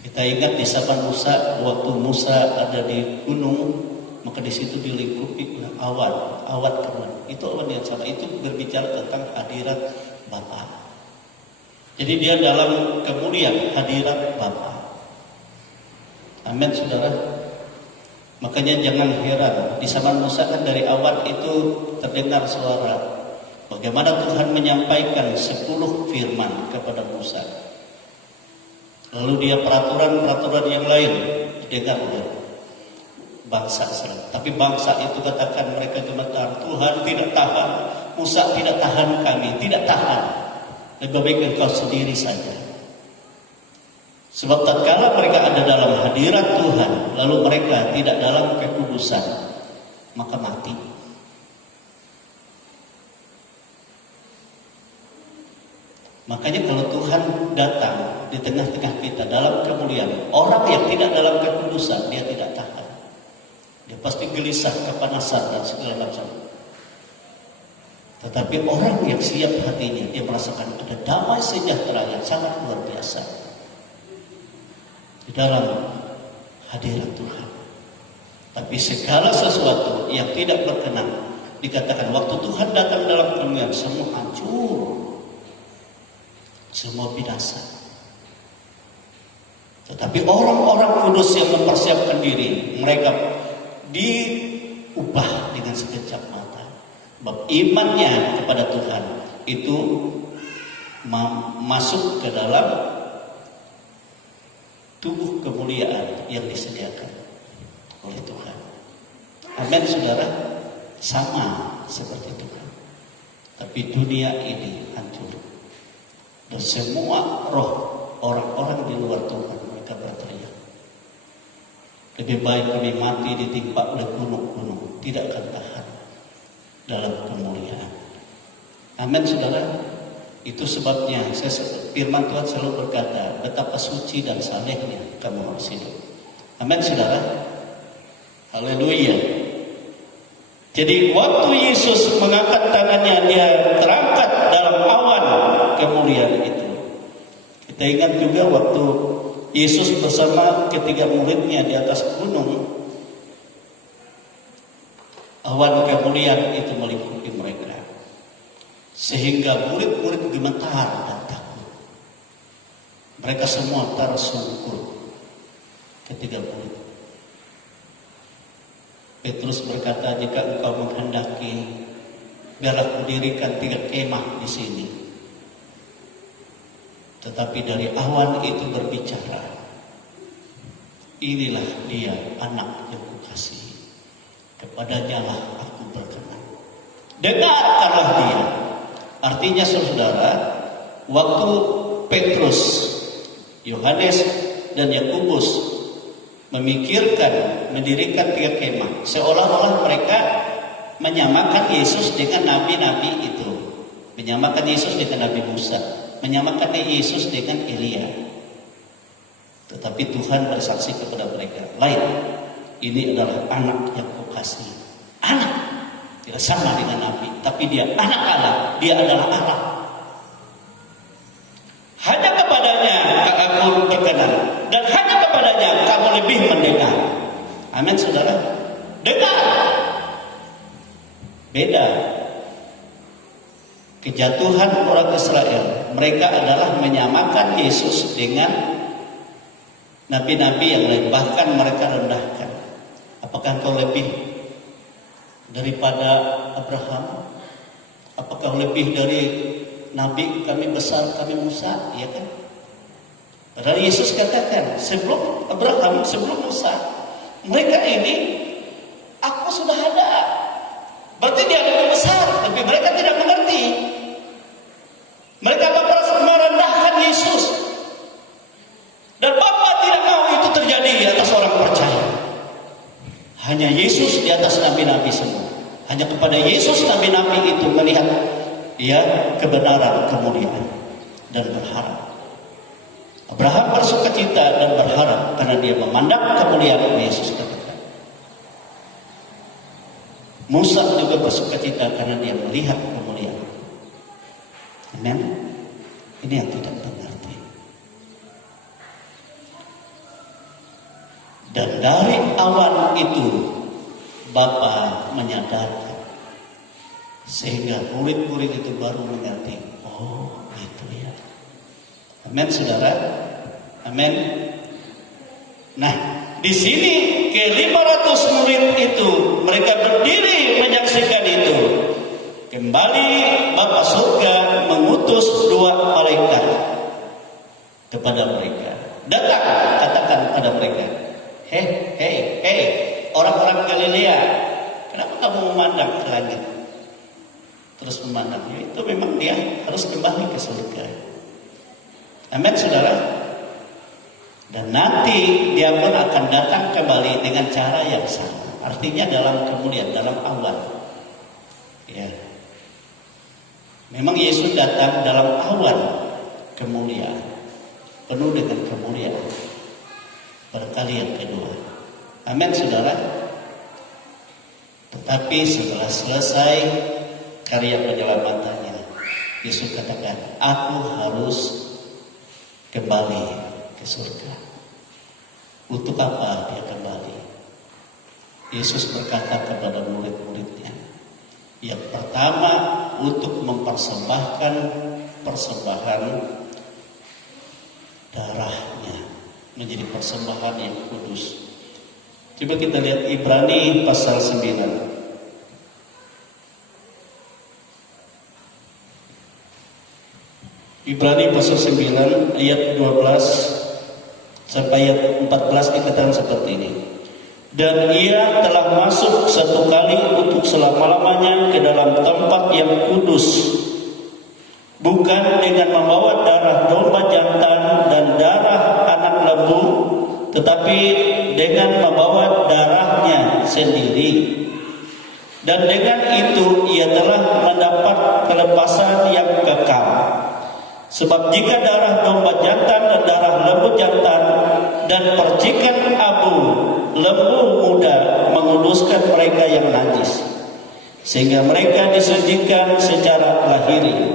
Kita ingat di zaman Musa, waktu Musa ada di gunung, maka di situ dilingkupi oleh awan kemuliaan. Itu awan yang sama, itu berbicara tentang hadirat Bapa. Jadi dia dalam kemuliaan hadirat Bapa. Amin, saudara. Makanya jangan heran, di zaman Musa kan dari awan itu terdengar suara. Bagaimana Tuhan menyampaikan 10 firman kepada Musa. Lalu dia peraturan-peraturan yang lain didengar oleh bangsa Israel. Tapi bangsa itu katakan mereka gemetar, Tuhan tidak tahan, Musa tidak tahan kami, tidak tahan. Lebih baik engkau sendiri saja. Sebab tatkala mereka ada dalam hadirat Tuhan, lalu mereka tidak dalam kekudusan, maka mati. Makanya kalau Tuhan datang di tengah-tengah kita dalam kemuliaan, orang yang tidak dalam kekudusan, dia tidak tahan. Dia pasti gelisah, kepanasan, dan segala macam. Tetapi orang yang siap hatinya, dia merasakan ada damai sejahtera yang sangat luar biasa di dalam hadirat Tuhan. Tapi segala sesuatu yang tidak berkenan, dikatakan waktu Tuhan datang dalam kemuliaan, semua hancur, semua binasa. Tetapi orang-orang kudus yang mempersiapkan diri, mereka diubah dengan sekejap mata. Sebab imannya kepada Tuhan itu masuk ke dalam tubuh kemuliaan yang disediakan oleh Tuhan. Amin, saudara. Sama seperti Tuhan. Tapi dunia ini hancur. Dan semua roh orang-orang di luar Tuhan, mereka berteriak, lebih baik kami mati ditimpa oleh gunung-gunung, tidak akan tahan dalam kemuliaan. Amin, saudara. Itu sebabnya firman Tuhan selalu berkata, betapa suci dan salehnya kamu harus hidup. Amin, saudara. Haleluya. Jadi waktu Yesus mengangkat tangannya, dia terangkat dalam awan kemuliaan itu. Kita ingat juga waktu Yesus bersama ketiga muridnya di atas gunung, awan kemuliaan itu meliputi mereka, sehingga murid-murid gemetar dan takut. Mereka semua tersungkur, ketiga murid. Petrus berkata, jika engkau menghendaki, biarlah kudirikan 3 kemah di sini. Tetapi dari awan itu berbicara, inilah dia anak yang kukasihi, kepadanya lah aku berkenan, dengarkanlah dia. Artinya, saudara, waktu Petrus, Yohanes, dan Yakobus memikirkan mendirikan 3 kemah, seolah-olah mereka menyamakan Yesus dengan nabi-nabi itu, menyamakan Yesus dengan Nabi Musa, menyamakan Yesus dengan Elia. Tetapi Tuhan bersaksi kepada mereka, lain, ini adalah anak yang kukasihi. Anak tidak sama dengan nabi, tapi dia anak Allah, dia adalah Allah. Hanya kepadanya aku berkenan, dan hanya kepadanya kamu lebih mendengar. Amin, saudara. Dengar. Beda. Kejatuhan orang Israel, mereka adalah menyamakan Yesus dengan nabi-nabi yang lain, bahkan mereka rendahkan. Apakah engkau lebih daripada Abraham? Apakah lebih dari Nabi kami besar, kami Musa? Ya kan? Padahal Yesus katakan, sebelum Abraham, sebelum Musa, mereka ini, aku sudah ada. Berarti dia lebih besar, tapi mereka tidak mengerti. Mereka merendahkan Yesus. Dan Bapa tidak mau itu terjadi di atas orang percaya. Hanya Yesus di atas nabi-nabi semua. Hanya kepada Yesus nabi-nabi itu melihat kebenaran, kemuliaan, dan berharap. Abraham bersukacita dan berharap karena dia memandang kemuliaan Yesus katakan. Musa juga bersukacita karena dia melihat kemuliaan. Amin. Ini yang tidak mengerti. Dan dari awan itu Bapa menyadarkan, sehingga murid-murid itu baru mengerti. Oh, itu ya. Amin, saudara. Amin. Nah, di sini ke 500 murid itu mereka berdiri menyaksikan itu. Kembali Bapa surga mengutus 2 malaikat kepada mereka. Datang, katakan pada mereka, hei, orang-orang Galilea, kenapa kamu memandang ke langit? Terus memandang, itu memang dia harus kembali ke surga. Amin, saudara. Dan nanti dia pun akan datang kembali dengan cara yang sama. Artinya dalam kemuliaan, dalam awan. Ya. Memang Yesus datang dalam awan kemuliaan, penuh dengan kemuliaan. Berkali yang kedua. Amin, saudara. Tetapi setelah selesai karya penyelamatannya, Yesus katakan, aku harus kembali ke surga. Untuk apa dia kembali? Yesus berkata kepada murid-muridnya, yang pertama untuk mempersembahkan persembahan darahnya menjadi persembahan yang kudus. Coba kita lihat Ibrani pasal 9. Ibrani pasal 9 ayat 12 sampai ayat 14 dikatakan seperti ini. Dan ia telah masuk satu kali untuk selama-lamanya ke dalam tempat yang kudus, bukan dengan membawa darah domba jantan dan darah anak lembu, tetapi dengan membawa darahnya sendiri. Dan dengan itu ia telah mendapat kelepasan yang kekal. Sebab jika darah domba jantan dan darah lembu jantan dan percikan abu lembu muda menguduskan mereka yang najis, sehingga mereka disucikan secara lahiri,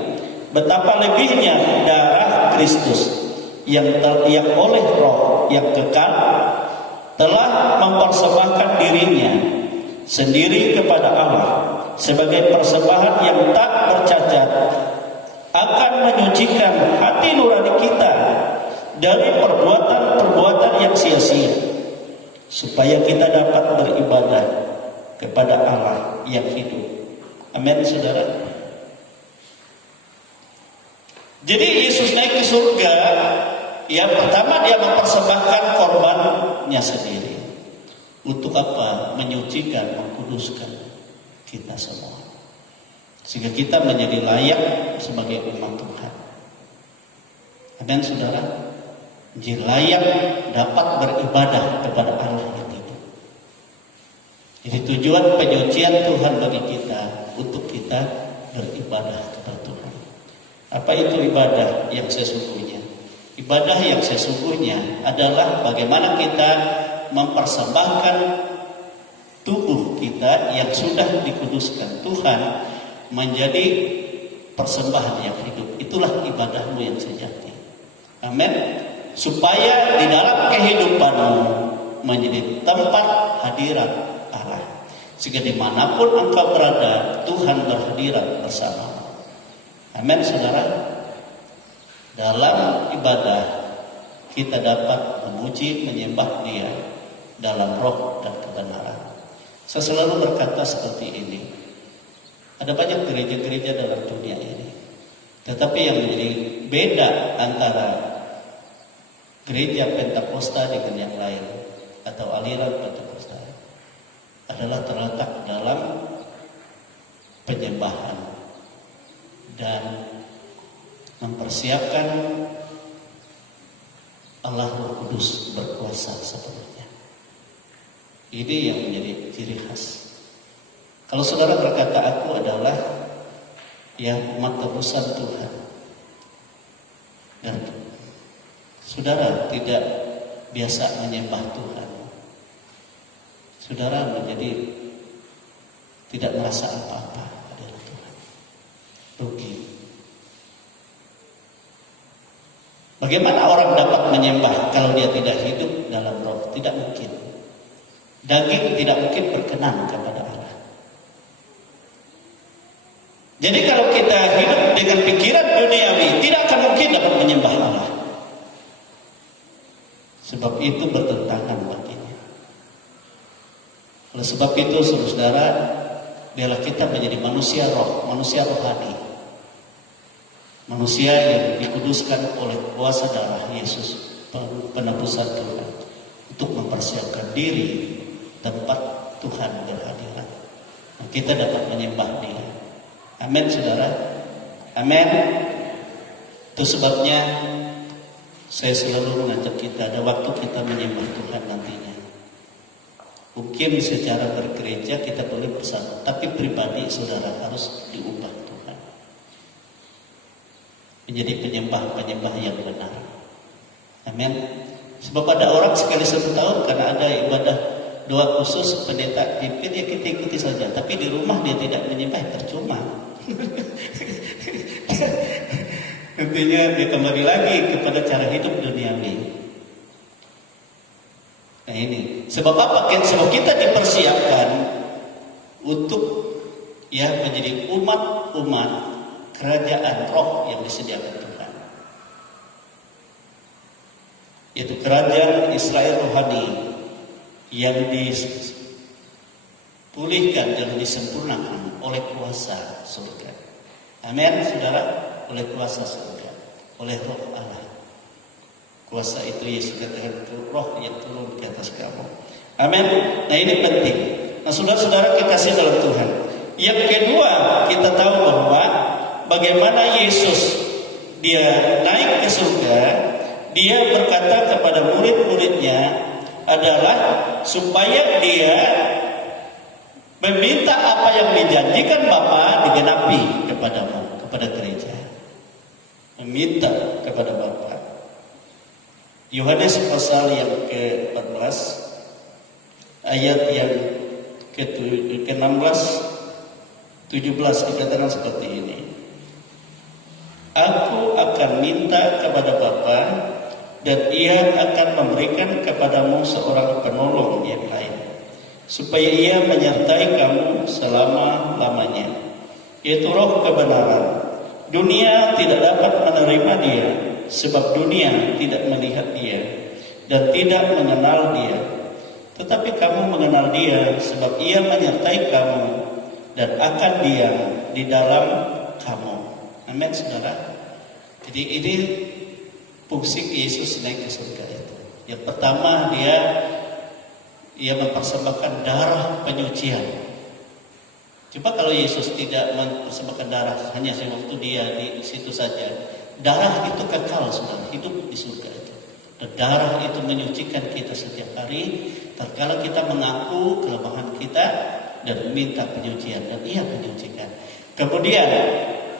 betapa lebihnya darah Kristus yang oleh Roh yang kekal telah mempersembahkan dirinya sendiri kepada Allah sebagai persembahan yang tak bercacat, akan menyucikan hati nurani kita dari perbuatan-perbuatan yang sia-sia, supaya kita dapat beribadah kepada Allah yang hidup. Amin, saudara. Jadi Yesus naik ke surga, yang pertama dia mempersembahkan korbannya sendiri. Untuk apa? Menyucikan, mengkuduskan kita semua, sehingga kita menjadi layak sebagai umat Tuhan. Amin, saudara. Menjadi layak dapat beribadah kepada Allah yang hidup. Jadi tujuan penyucian Tuhan bagi kita, untuk kita beribadah kepada Tuhan. Apa itu ibadah yang sesungguhnya? Ibadah yang sesungguhnya adalah bagaimana kita mempersembahkan tubuh kita yang sudah dikuduskan Tuhan menjadi persembahan yang hidup. Itulah ibadahmu yang sejati. Amin. Supaya di dalam kehidupanmu menjadi tempat hadirat Allah, sehingga dimanapun engkau berada, Tuhan berhadirat bersama. Amin, saudara. Dalam ibadah kita dapat memuji, menyembah Dia dalam roh dan kebenaran. Saya selalu berkata seperti ini. Ada banyak gereja-gereja dalam dunia ini. Tetapi yang menjadi beda antara gereja Pentakosta dengan yang lain atau aliran Pentakosta adalah terletak dalam penyembahan dan mempersiapkan Allah Roh Kudus berkuasa sepenuhnya. Ini yang menjadi ciri khas. Kalau saudara berkata aku adalah yang umat tebusan Tuhan, dan saudara tidak biasa menyembah Tuhan, saudara menjadi tidak merasa apa-apa adalah Tuhan. Rugi. Bagaimana orang dapat menyembah kalau dia tidak hidup dalam roh? Tidak mungkin. Daging tidak mungkin berkenan kepada Allah. Jadi kalau kita hidup dengan pikiran duniawi, tidak akan mungkin dapat menyembah Allah. Sebab itu bertentangan baginya. Oleh sebab itu, saudara, biarlah kita menjadi manusia roh, manusia rohani. Manusia yang dikuduskan oleh kuasa darah Yesus, penebusan Tuhan, untuk mempersiapkan diri tempat Tuhan berhadirat. Nah, kita dapat menyembah Dia. Amin, saudara. Amin. Itu sebabnya saya selalu mengajak kita, ada waktu kita menyembah Tuhan nantinya. Mungkin secara bergereja kita boleh bersama, tapi pribadi saudara harus diubah Tuhan menjadi penyembah-penyembah yang benar. Amin. Sebab ada orang sekali 1 tahun karena ada ibadah doa khusus pendeta pimpin, ya kita ikuti saja. Tapi di rumah dia tidak menyembah, percuma. Intinya dia kembali lagi kepada cara hidup duniawi. Nah ini sebab apa? Sebab kita dipersiapkan untuk menjadi umat kerajaan roh yang disediakan Tuhan, yaitu kerajaan Israel rohani yang dipulihkan dan disempurnakan oleh kuasa surga. Amin, saudara, oleh kuasa surga, oleh roh Allah. Kuasa itu Yesus katakan itu roh yang turun di atas kamu. Amin. Nah ini penting. Nah saudara-saudara kekasih dalam Tuhan. Yang kedua, kita tahu bahwa bagaimana Yesus dia naik ke surga, dia berkata kepada murid-muridnya adalah supaya dia meminta apa yang dijanjikan Bapa digenapi kepadamu, kepada gereja. Meminta kepada Bapa. Yohanes pasal yang ke-14 ayat yang ke-16 17 dikatakan seperti ini. Aku akan minta kepada Bapa dan Ia akan memberikan kepadamu seorang penolong yang lain, supaya Ia menyertai kamu selama-lamanya, yaitu Roh kebenaran. Dunia tidak dapat menerima Dia, sebab dunia tidak melihat Dia dan tidak mengenal Dia. Tetapi kamu mengenal Dia, sebab Ia menyertai kamu dan akan diam di dalam kamu. Amin, saudara. Jadi ini fungsi Yesus naik ke surga itu. Yang pertama, Ia mempersembahkan darah penyucian. Coba kalau Yesus tidak mempersembahkan darah, hanya sewaktu Dia di situ saja, darah itu kekal, saudara, hidup di surga itu. Dan darah itu menyucikan kita setiap hari, tatkala kita mengaku kelemahan kita dan meminta penyucian, dan Ia menyucikan. Kemudian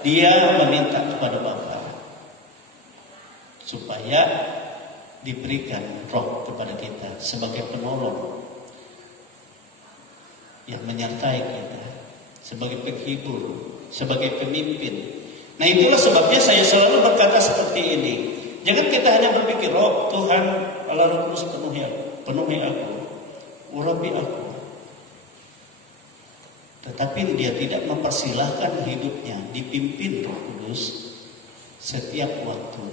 Dia meminta kepada Bapa supaya diberikan roh kepada kita sebagai penolong yang menyertai kita, sebagai penghibur, sebagai pemimpin. Nah itulah sebabnya saya selalu berkata seperti ini. Jangan kita hanya berpikir, oh Tuhan Allah Roh Kudus penuhi aku, urapi aku. Tetapi Dia tidak mempersilahkan hidupnya dipimpin Roh Kudus setiap waktu.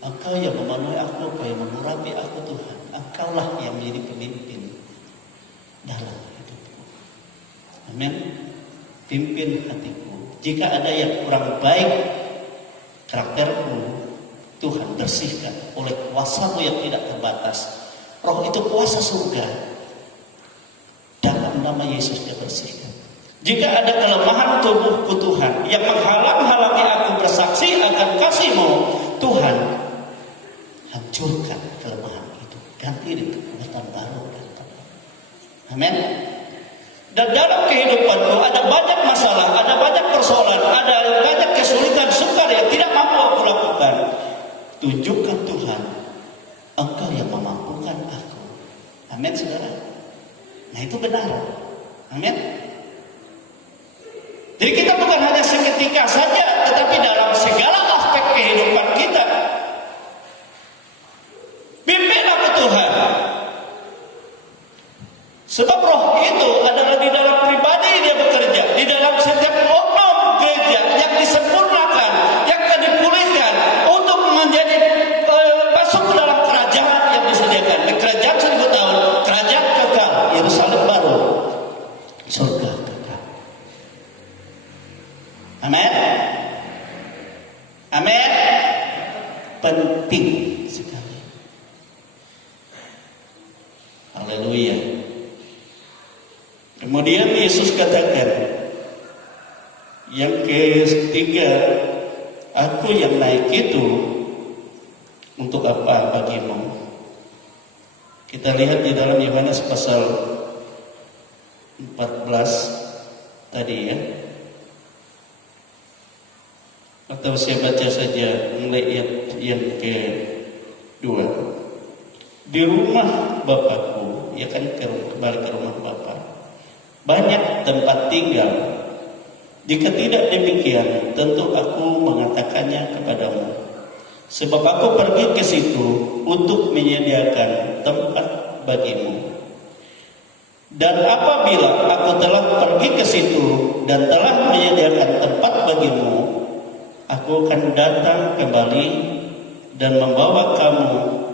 Engkau yang memenuhi aku, Engkau yang mengurapi aku Tuhan. Engkaulah yang menjadi pemimpin dalam hidupku. Amin. pimpin hatiku. Jika ada yang kurang baik karakterku, Tuhan bersihkan oleh kuasa-Mu yang tidak terbatas. Roh itu kuasa surga. Dalam nama Yesus dia bersihkan. Jika ada kelemahan tubuhku Tuhan yang menghalang-halangi aku bersaksi akan kasih-Mu, Tuhan hancurkan kelemahan itu. Ganti dengan kekuatan baru. Amin. Dan dalam kehidupanku ada banyak masalah, ada banyak persoalan, ada banyak kesulitan, sukar yang tidak mampu aku lakukan. Tunjukkan Tuhan, Engkau yang memampukan aku. Amin, saudara. Nah, itu benar. Amin. Jadi kita bukan hanya seketika saja, tetapi dalam segala aspek kehidupan kita. Pimpin aku Tuhan. Sebab roh itu adalah di dalam pribadi dia bekerja, di dalam setiap oknum gereja yang disempurnakan, yang akan dipulihkan untuk menjadi masuk ke dalam kerajaan yang disediakan. Kerajaan 1000 tahun, kerajaan kekal, Yerusalem baru, surga kekal. Amin. Amin. Penting sekali. Haleluya. Kemudian Yesus katakan yang ketiga, aku yang naik itu untuk apa bagimu? Kita lihat di dalam Yohanes pasal 14 tadi ya. Atau saya baca saja mulai yang kedua. Di rumah Bapakku, ya kan kembali ke rumah Bapa, banyak tempat tinggal. Jika tidak demikian, tentu aku mengatakannya kepadamu. Sebab aku pergi ke situ untuk menyediakan tempat bagimu. Dan apabila aku telah pergi ke situ dan telah menyediakan tempat bagimu, aku akan datang kembali dan membawa kamu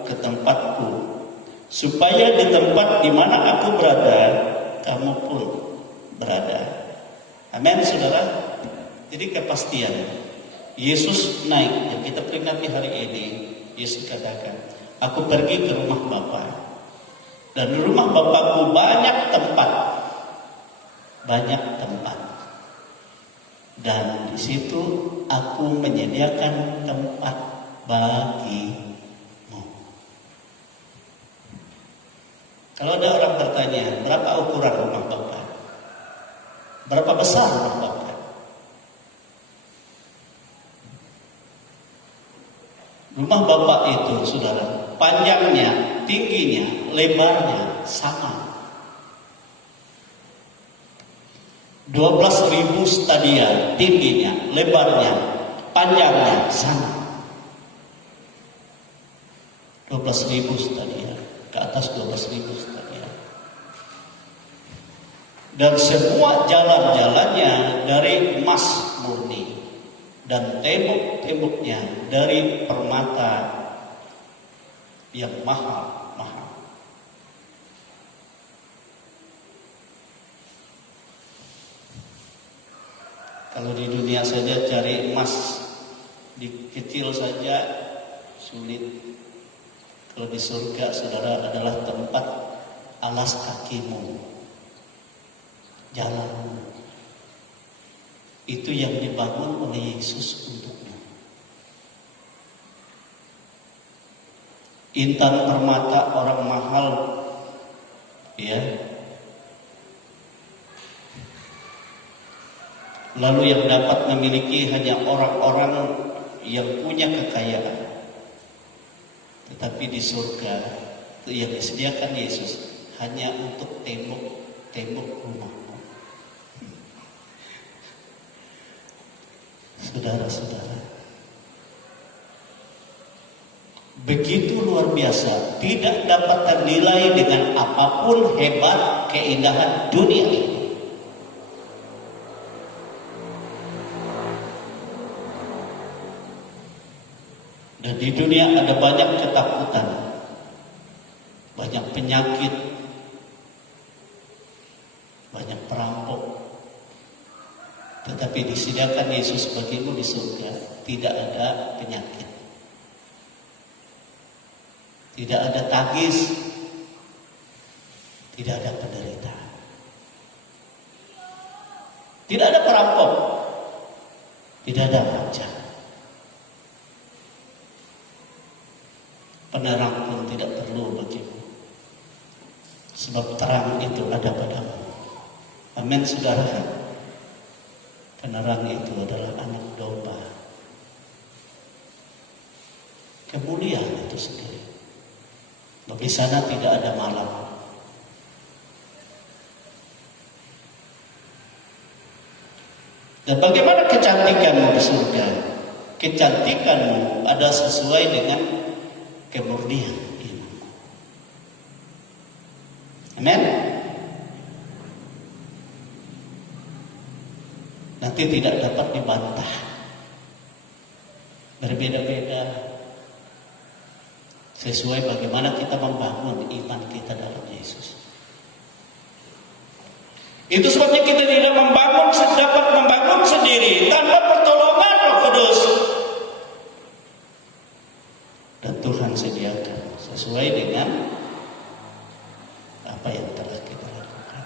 ke tempatku, supaya di tempat di mana aku berada, kamu pun berada. Amin, saudara. Jadi kepastian Yesus naik yang kita peringati hari ini. Yesus katakan, aku pergi ke rumah Bapa, dan di rumah Bapakku banyak tempat, dan di situ aku menyediakan tempat bagimu. Kalau ada orang bertanya, berapa ukuran rumah Bapa? Berapa besar rumah Bapa? Rumah Bapa itu, saudara, panjangnya, tingginya, lebarnya sama. 12.000 stadia, tingginya, lebarnya, panjangnya sama. 12.000 stadia, ke atas 12.000 stadia. Dan semua jalan-jalannya dari emas murni, dan tembok-temboknya dari permata yang mahal-mahal. Kalau di dunia saja cari emas di kecil saja sulit. Kalau di surga, saudara, adalah tempat alas kakimu, jalanmu. Itu yang dibangun oleh Yesus untukmu. Intan permata orang mahal, ya. Lalu yang dapat memiliki hanya orang-orang yang punya kekayaan. Tetapi di surga yang disediakan Yesus hanya untuk tembok rumahmu. Saudara-saudara, begitu luar biasa, tidak dapat ternilai dengan apapun hebat keindahan dunia ini. Dan di dunia ada banyak ketakutan, banyak penyakit, banyak perampok, Tetapi disediakan Yesus bagimu di surga tidak ada penyakit, tidak ada tangis, tidak ada penderitaan, tidak ada perampok, tidak ada raja. Penerang pun tidak perlu bagimu, sebab terang itu ada padamu. Amin, saudara. Penerang itu adalah anak domba. Kemuliaan itu sendiri. Di sana tidak ada malam. Dan bagaimana kecantikanmu di surga? Kecantikanmu adalah sesuai dengan kemurnian iman. Amin. Nanti tidak dapat dibantah. Berbeda-beda sesuai bagaimana kita membangun iman kita dalam Yesus. Itu sebabnya kita tidak dapat membangun sendiri tanpa pertolongan Roh Kudus. Dan Tuhan sediakan sesuai dengan apa yang telah kita lakukan.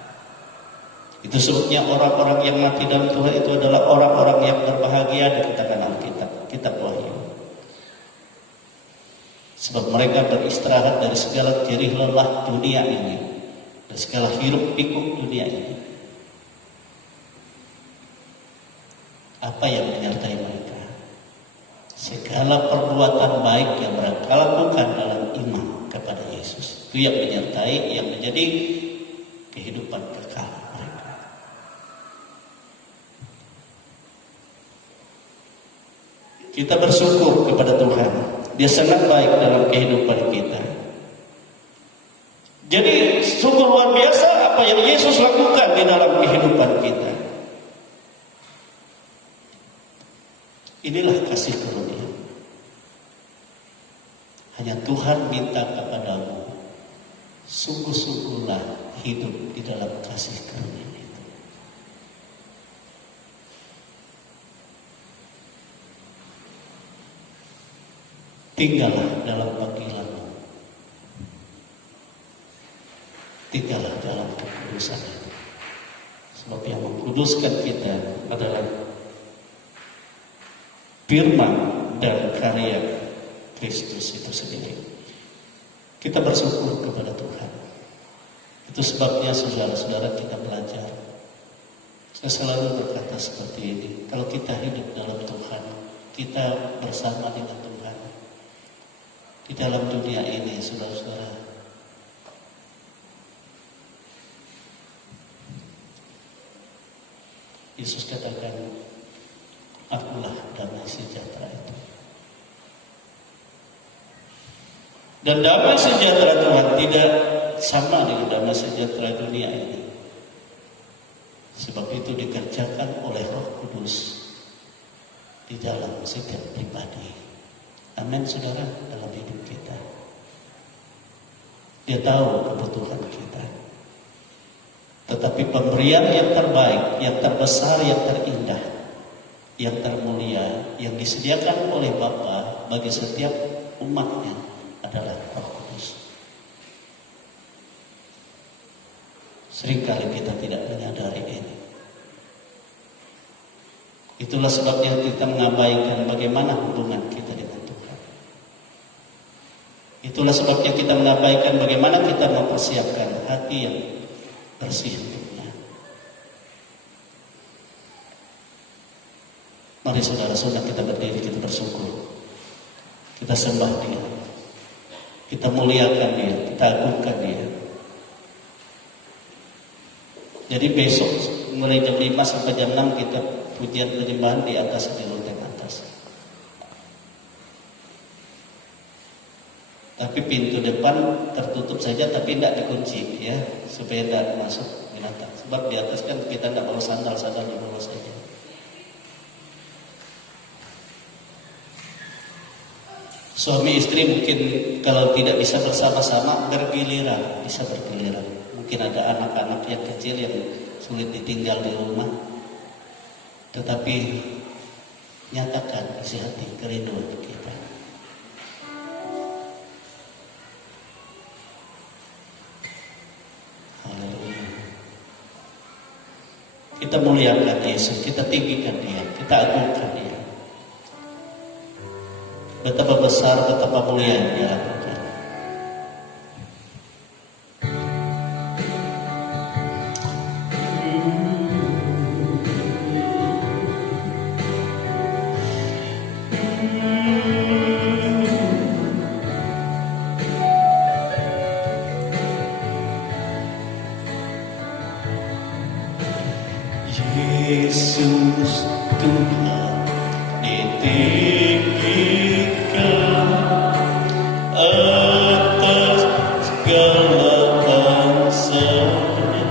Itu sebabnya orang-orang yang mati dalam Tuhan itu adalah orang-orang yang berbahagia, dikatakan Alkitab, kitab Wahyu. Sebab mereka beristirahat dari segala jerih lelah dunia ini dan segala hiruk pikuk dunia ini. Apa yang menyertai mereka? Segala perbuatan baik yang mereka lakukan dalam iman kepada Yesus. Itu yang menyertai, yang menjadi kehidupan kekal mereka. Kita bersyukur kepada Tuhan. Dia sangat baik dalam kehidupan kita. Jadi sungguh luar biasa apa yang Yesus lakukan di dalam kehidupan kita. Inilah kasih karunia. Hanya Tuhan minta kepadamu, sungguh-sungguhlah hidup di dalam kasih karunia itu. Tinggallah dalam panggilanmu. Tinggallah dalam kekudusan itu. Sebab yang mengkuduskan kita adalah firman dan karya Kristus itu sendiri. Kita bersyukur kepada Tuhan. Itu sebabnya saudara-saudara kita belajar. Saya selalu berkata seperti ini. Kalau kita hidup dalam Tuhan, kita bersama dengan Tuhan. Di dalam dunia ini, saudara-saudara, Yesus katakan, akulah damai sejahtera itu. Dan damai sejahtera Tuhan tidak sama dengan damai sejahtera dunia ini. Sebab itu dikerjakan oleh Roh Kudus di dalam setiap pribadi. Amin, saudara, dalam hidup kita. Dia tahu kebutuhan kita. Tetapi pemberian yang terbaik, yang terbesar, yang terindah, yang termulia, yang disediakan oleh Bapa bagi setiap umatnya adalah Roh Kudus. Seringkali kita tidak menyadari ini. Itulah sebabnya kita mengabaikan bagaimana hubungan kita dengan Tuhan. Itulah sebabnya kita mengabaikan bagaimana kita mempersiapkan hati yang bersih untuknya. Mari saudara-saudara kita berdiri, kita bersyukur. Kita sembah Dia. Kita muliakan Dia, kita agungkan Dia. Jadi besok mulai jam 5 sampai jam 6 kita pujian penyembahan di atas, di loteng atas. Tapi pintu depan tertutup saja, tapi tidak dikunci ya, supaya tidak masuk binatang. Sebab di atas kan kita tidak bawa sandal di bawah saja. Suami istri mungkin kalau tidak bisa bersama-sama bergiliran, bisa bergiliran. Mungkin ada anak-anak yang kecil yang sulit ditinggal di rumah. tetapi nyatakan isi hati kerinduan kita. Haleluya. Kita muliakan Yesus, kita tinggikan Dia, kita agungkan Dia. Betapa besar, betapa mulia yang Dia lakukan. Yesus Tuhan ditinggikan atas segala bangsa,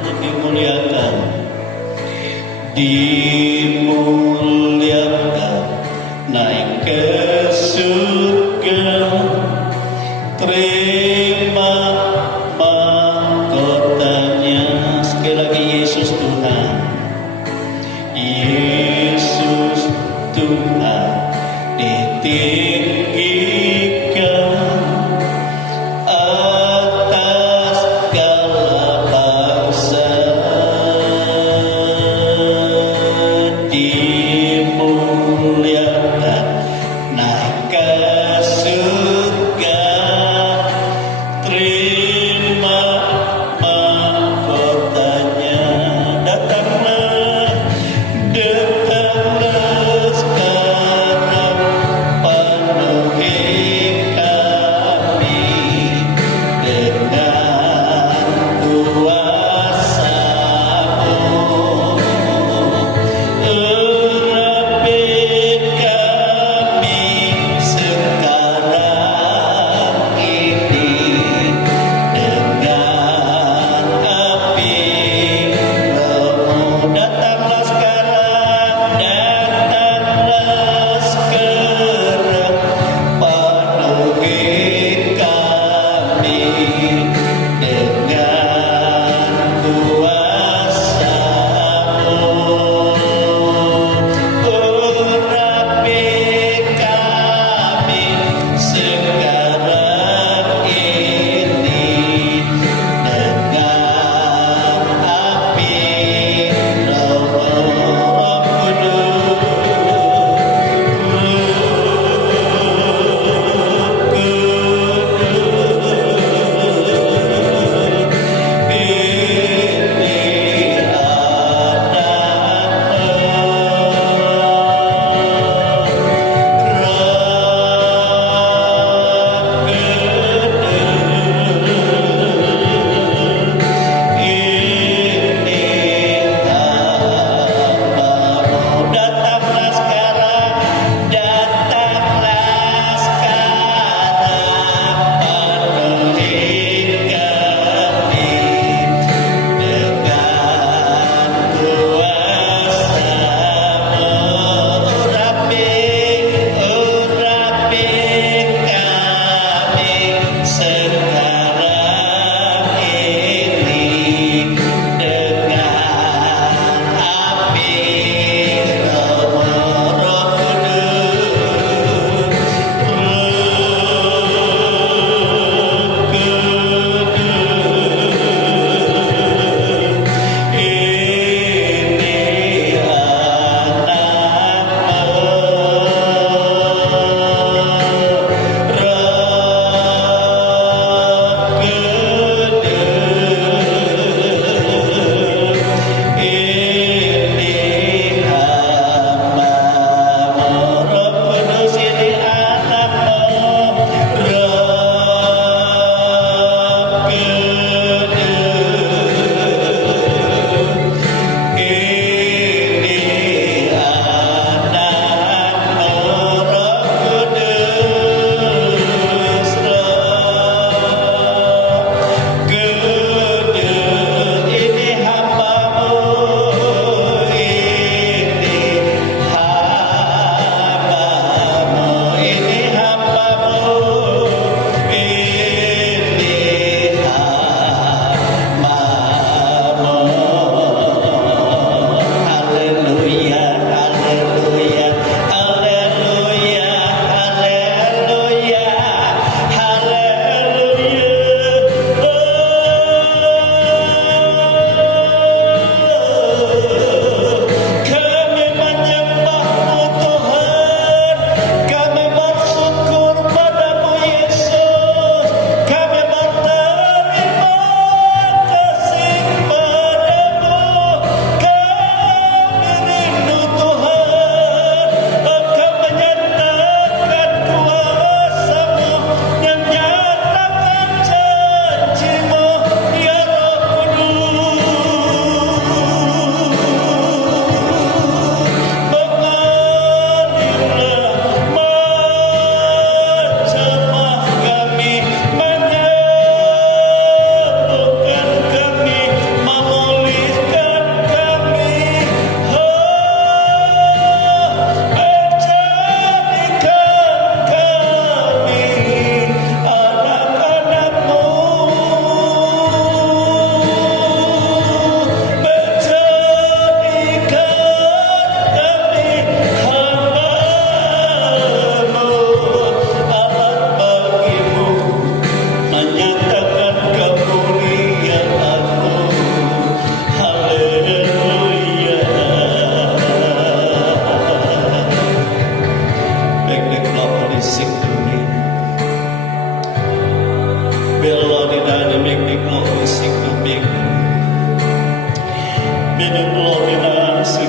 dimuliakan, dimuliakan, naik ke surga, terima mahkotanya. Sekali lagi, Yesus Tuhan, Yesus Tuhan ditinggikan atas segala bangsa, dimuliakan, naik ke surga, terima mahkotanya. Datanglah sekarang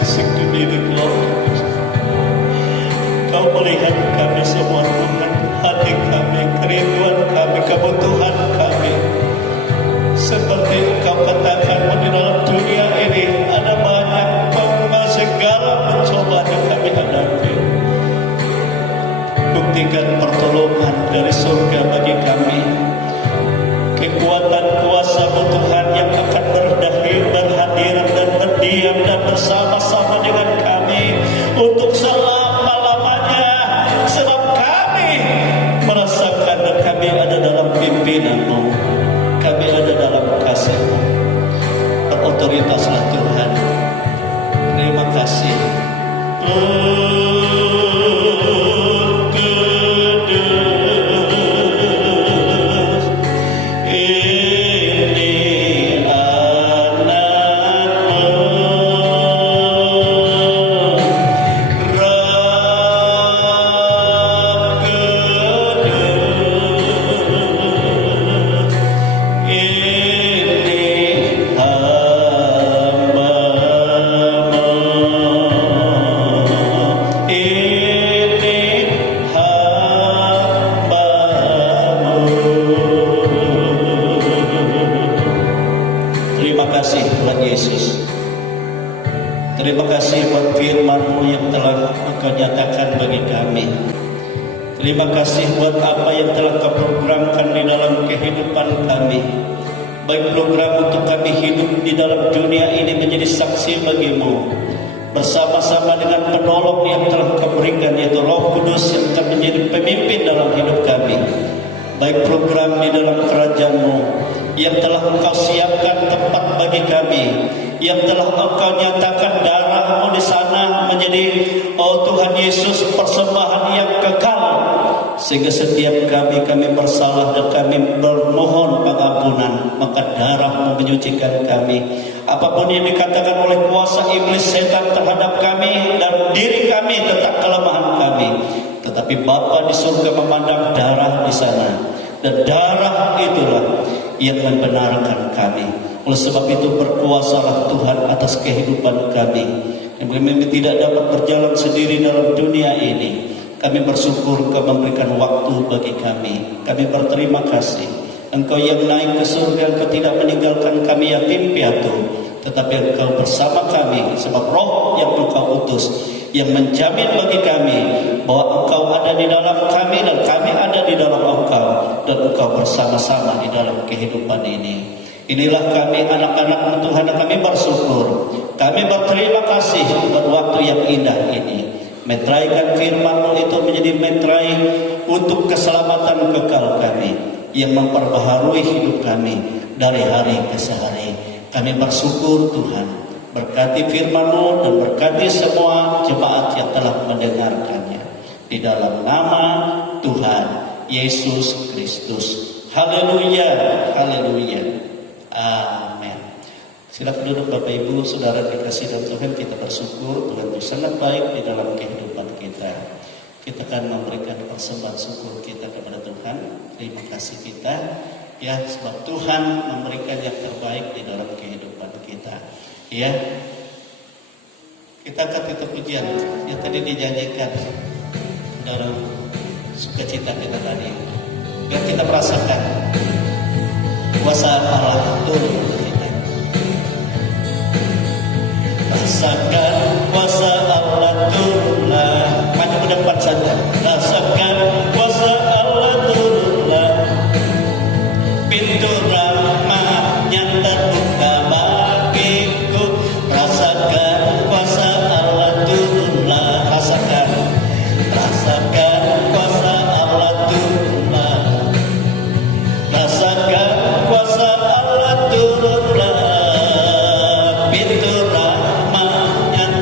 sing diri Lord. Kau melihat kami semua Tuhan, hati kami, kerinduan kami, kebutuhan kami. Seperti Engkau katakan di dalam dunia ini ada banyak segala pencobaan yang kami hadapi. Buktikan pertolongan dari surga bagi kami. Kekuatan kuasa-Mu Tuhan yang akan berhadiran dan berdiam dan bersama-sama dengan kami untuk selama-lamanya. Sebab kami merasakan dan kami ada dalam pimpinan-Mu, kami ada dalam kasih-Mu. Berotoritaslah Tuhan. Terima kasih. Terima kasih buat firman-Mu yang telah Engkau nyatakan bagi kami. Terima kasih buat apa yang telah Kau programkan di dalam kehidupan kami. Baik program untuk kami hidup di dalam dunia ini menjadi saksi bagi-Mu, bersama-sama dengan penolong yang telah Kau berikan, yaitu Roh Kudus yang akan menjadi pemimpin dalam hidup kami. Baik program di dalam kerajaan-Mu yang telah Engkau siapkan tempat bagi kami, yang telah Engkau nyatakan darah-Mu di sana menjadi, oh Tuhan Yesus, persembahan yang kekal, sehingga setiap kami bersalah dan kami bermohon pengampunan, maka darah-Mu menyucikan kami. Apapun yang dikatakan oleh kuasa iblis setan terhadap kami dan diri kami tentang kelemahan kami, tetapi Bapa di surga memandang darah di sana, dan darah itulah yang membenarkan kami. Oleh sebab itu berkuasalah Tuhan atas kehidupan kami. Kami tidak dapat berjalan sendiri dalam dunia ini. Kami bersyukur Engkau memberikan waktu bagi kami. Kami berterima kasih. Engkau yang naik ke surga, Engkau tidak meninggalkan kami yatim piatu, tetapi Engkau bersama kami. Sebab Roh yang Engkau utus yang menjamin bagi kami bahwa Engkau ada di dalam kami dan kami ada di dalam Engkau, dan Engkau bersama-sama di dalam kehidupan ini. Inilah kami anak-anak Tuhan, kami bersyukur. Kami berterima kasih buat waktu yang indah ini. Metraikan firman-Mu itu menjadi metrai untuk keselamatan kekal kami, yang memperbaharui hidup kami dari hari ke hari. Kami bersyukur Tuhan. Berkati firman-Mu dan berkati semua jemaat yang telah mendengarkannya. Di dalam nama Tuhan Yesus Kristus. Haleluya, haleluya. Amin. Silakan duduk Bapak Ibu, Saudara dikasih dalam Tuhan. Kita bersyukur Tuhan itu sangat baik di dalam kehidupan kita. Kita akan memberikan persembahan syukur kita kepada Tuhan. Terima kasih kita, ya, sebab Tuhan memberikan yang terbaik di dalam kehidupan kita. Ya, kita akan tutup pujian yang tadi dijanjikan dalam sukacita kita tadi. Biar kita merasakan kuasa Allah turun ke kita. Rasakan kuasa Allah turunlah. Maju ke depan saja. Rasakan kuasa Allah turunlah. Pintu rahmatnya terbuka bagiku. Rasakan kuasa Allah turunlah. Rasakan kuasa Allah turunlah. Rasakan kuasa Allah turunlah. Pintu rahmat yang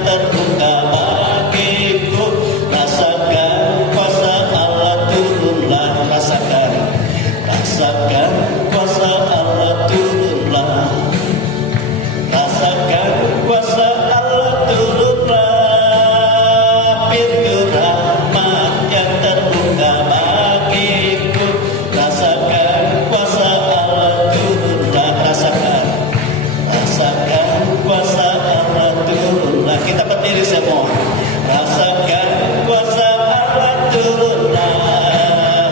semua. Rasakan kuasa Allah turunlah,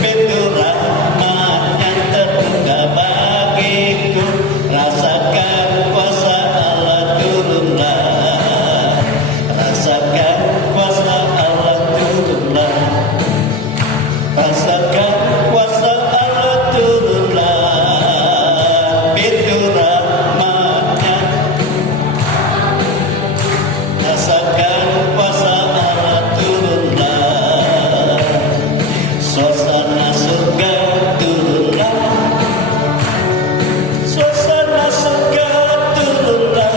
pintu rahmat yang terbuka bagiku. Rasakan kuasa Allah turunlah, rasakan kuasa Allah turunlah, rasakan kuasa Allah turunlah, pintu rahmatnya. Rasakan kuasa Allah turunlah, suasana surga turunlah, suasana surga turunlah.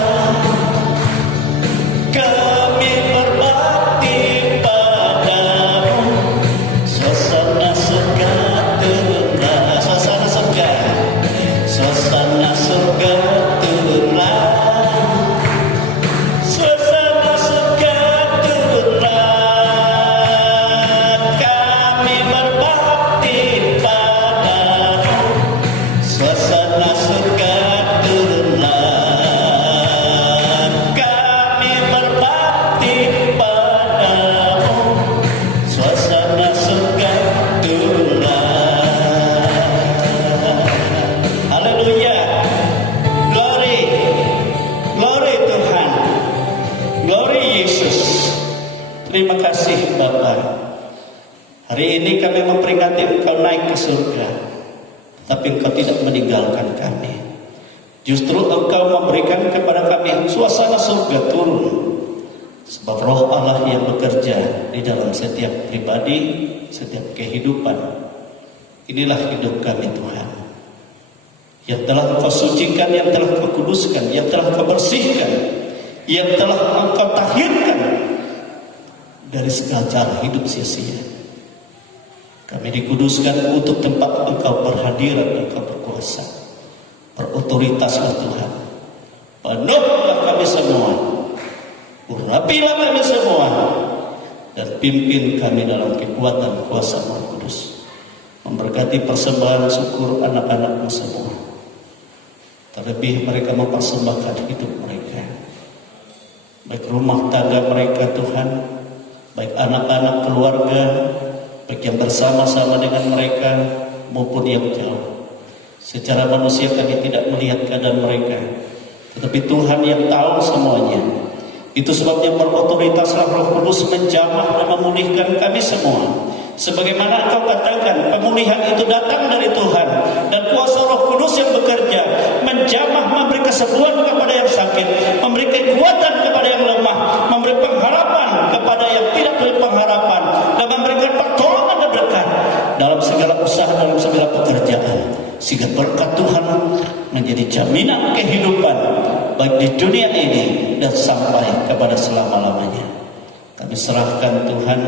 Kami berbakti padamu, suasana surga turunlah, suasana surga, suasana surga turunlah, suasana surga turunlah. Kami berbakti padamu, suasana surga turunlah. Kami berbakti padamu, suasana surga turunlah. Haleluya. Glory. Glory Tuhan. Glory Yesus. Terima kasih Bapa. Hari ini kami memperingati Engkau naik ke surga, tapi Engkau tidak meninggalkan kami. Justru Engkau memberikan kepada kami suasana surga turun. Sebab roh Allah yang bekerja di dalam setiap pribadi, setiap kehidupan. Inilah hidup kami Tuhan, yang telah Engkau sucikan, yang telah Engkau kuduskan, yang telah Engkau bersihkan, yang telah Engkau tahirkan dari segala cara hidup sia-sia. Kami dikuduskan untuk tempat Engkau berhadirat, Engkau berkuasa. Berotoritaslah Tuhan. Penuhlah kami semua, urapilah kami semua, dan pimpin kami dalam kekuatan kuasa Roh Kudus. Memberkati persembahan syukur anak-anakmu semua. Terlebih mereka mempersembahkan hidup mereka, baik rumah tangga mereka Tuhan, baik anak-anak keluarga, baik yang bersama-sama dengan mereka maupun yang jauh. Secara manusia kami tidak melihat keadaan mereka, tetapi Tuhan yang tahu semuanya. Itu sebabnya berotoritaslah Roh Kudus menjamah dan memulihkan kami semua. Sebagaimana Engkau katakan, pemulihan itu datang dari Tuhan, dan kuasa Roh Kudus yang bekerja menjamah, memberi kesembuhan kepada yang sakit, memberi kekuatan kepada yang lemah, memberi pengharapan kepada yang tidak punya pengharapan, dan memberikan pertolongan dan berkat dalam segala usaha, dalam segala pekerjaan, sehingga berkat Tuhan menjadi jaminan kehidupan baik di dunia ini dan sampai kepada selama-lamanya. Kami serahkan Tuhan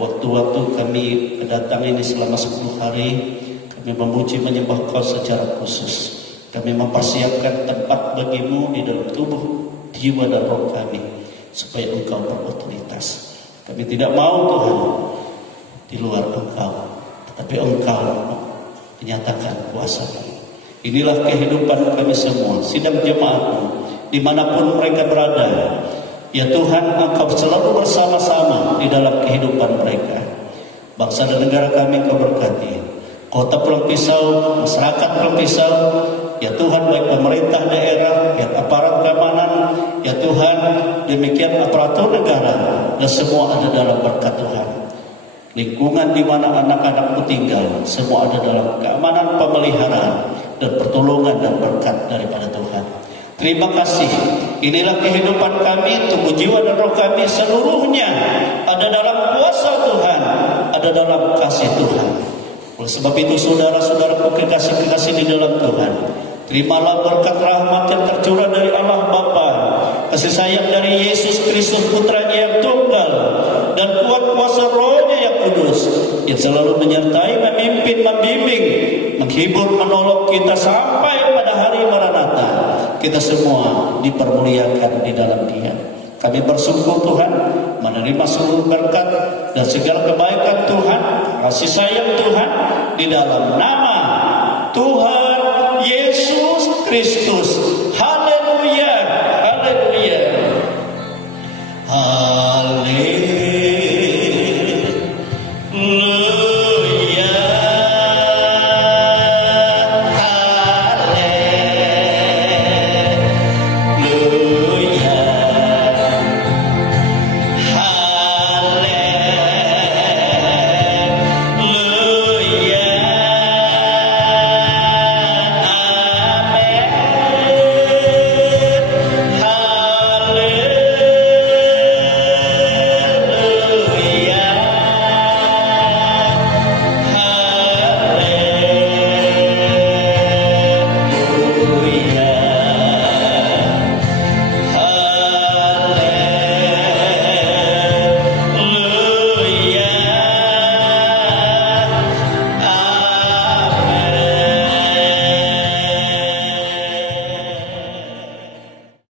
waktu-waktu kami datang ini selama 10 hari. Kami memuji menyembah Kau secara khusus. Kami mempersiapkan tempat bagimu di dalam tubuh, jiwa dan roh kami, supaya Engkau berotoritas. Kami tidak mau Tuhan di luar Engkau, tetapi Engkau menyatakan kuasa-Mu. Inilah kehidupan kami semua, sidang jemaat-Mu, dimanapun mereka berada. Ya Tuhan, Engkau selalu bersama-sama di dalam kehidupan mereka. Bangsa dan negara kami Engkau berkati. Kota Pulang Pisau, masyarakat Pulang Pisau, ya Tuhan, baik pemerintah daerah, ya aparat keamanan, ya Tuhan, demikian aparatur negara, dan semua ada dalam berkat Tuhan. Lingkungan di mana anak-anakmu tinggal, semua ada dalam keamanan, pemeliharaan, dan pertolongan dan berkat daripada Tuhan. Terima kasih. Inilah kehidupan kami, tubuh, jiwa, dan roh kami seluruhnya ada dalam kuasa Tuhan, ada dalam kasih Tuhan. Oleh sebab itu saudara-saudaraku kekasih-kekasih di dalam Tuhan, terimalah berkat rahmat yang tercurah dari Allah Bapa, kasih sayang dari Yesus Kristus Putranya yang tunggal, dan kuat kuasa Roh-Nya yang kudus, yang selalu menyertai, memimpin, membimbing, menghibur, menolong kita sampai pada hari Maranatha. Kita semua dipermuliakan di dalam Dia. Kami bersyukur Tuhan, menerima seluruh berkat dan segala kebaikan Tuhan, kasih sayang Tuhan, di dalam nama Tuhan Yesus Kristus. Haleluya, haleluya, Haleluya.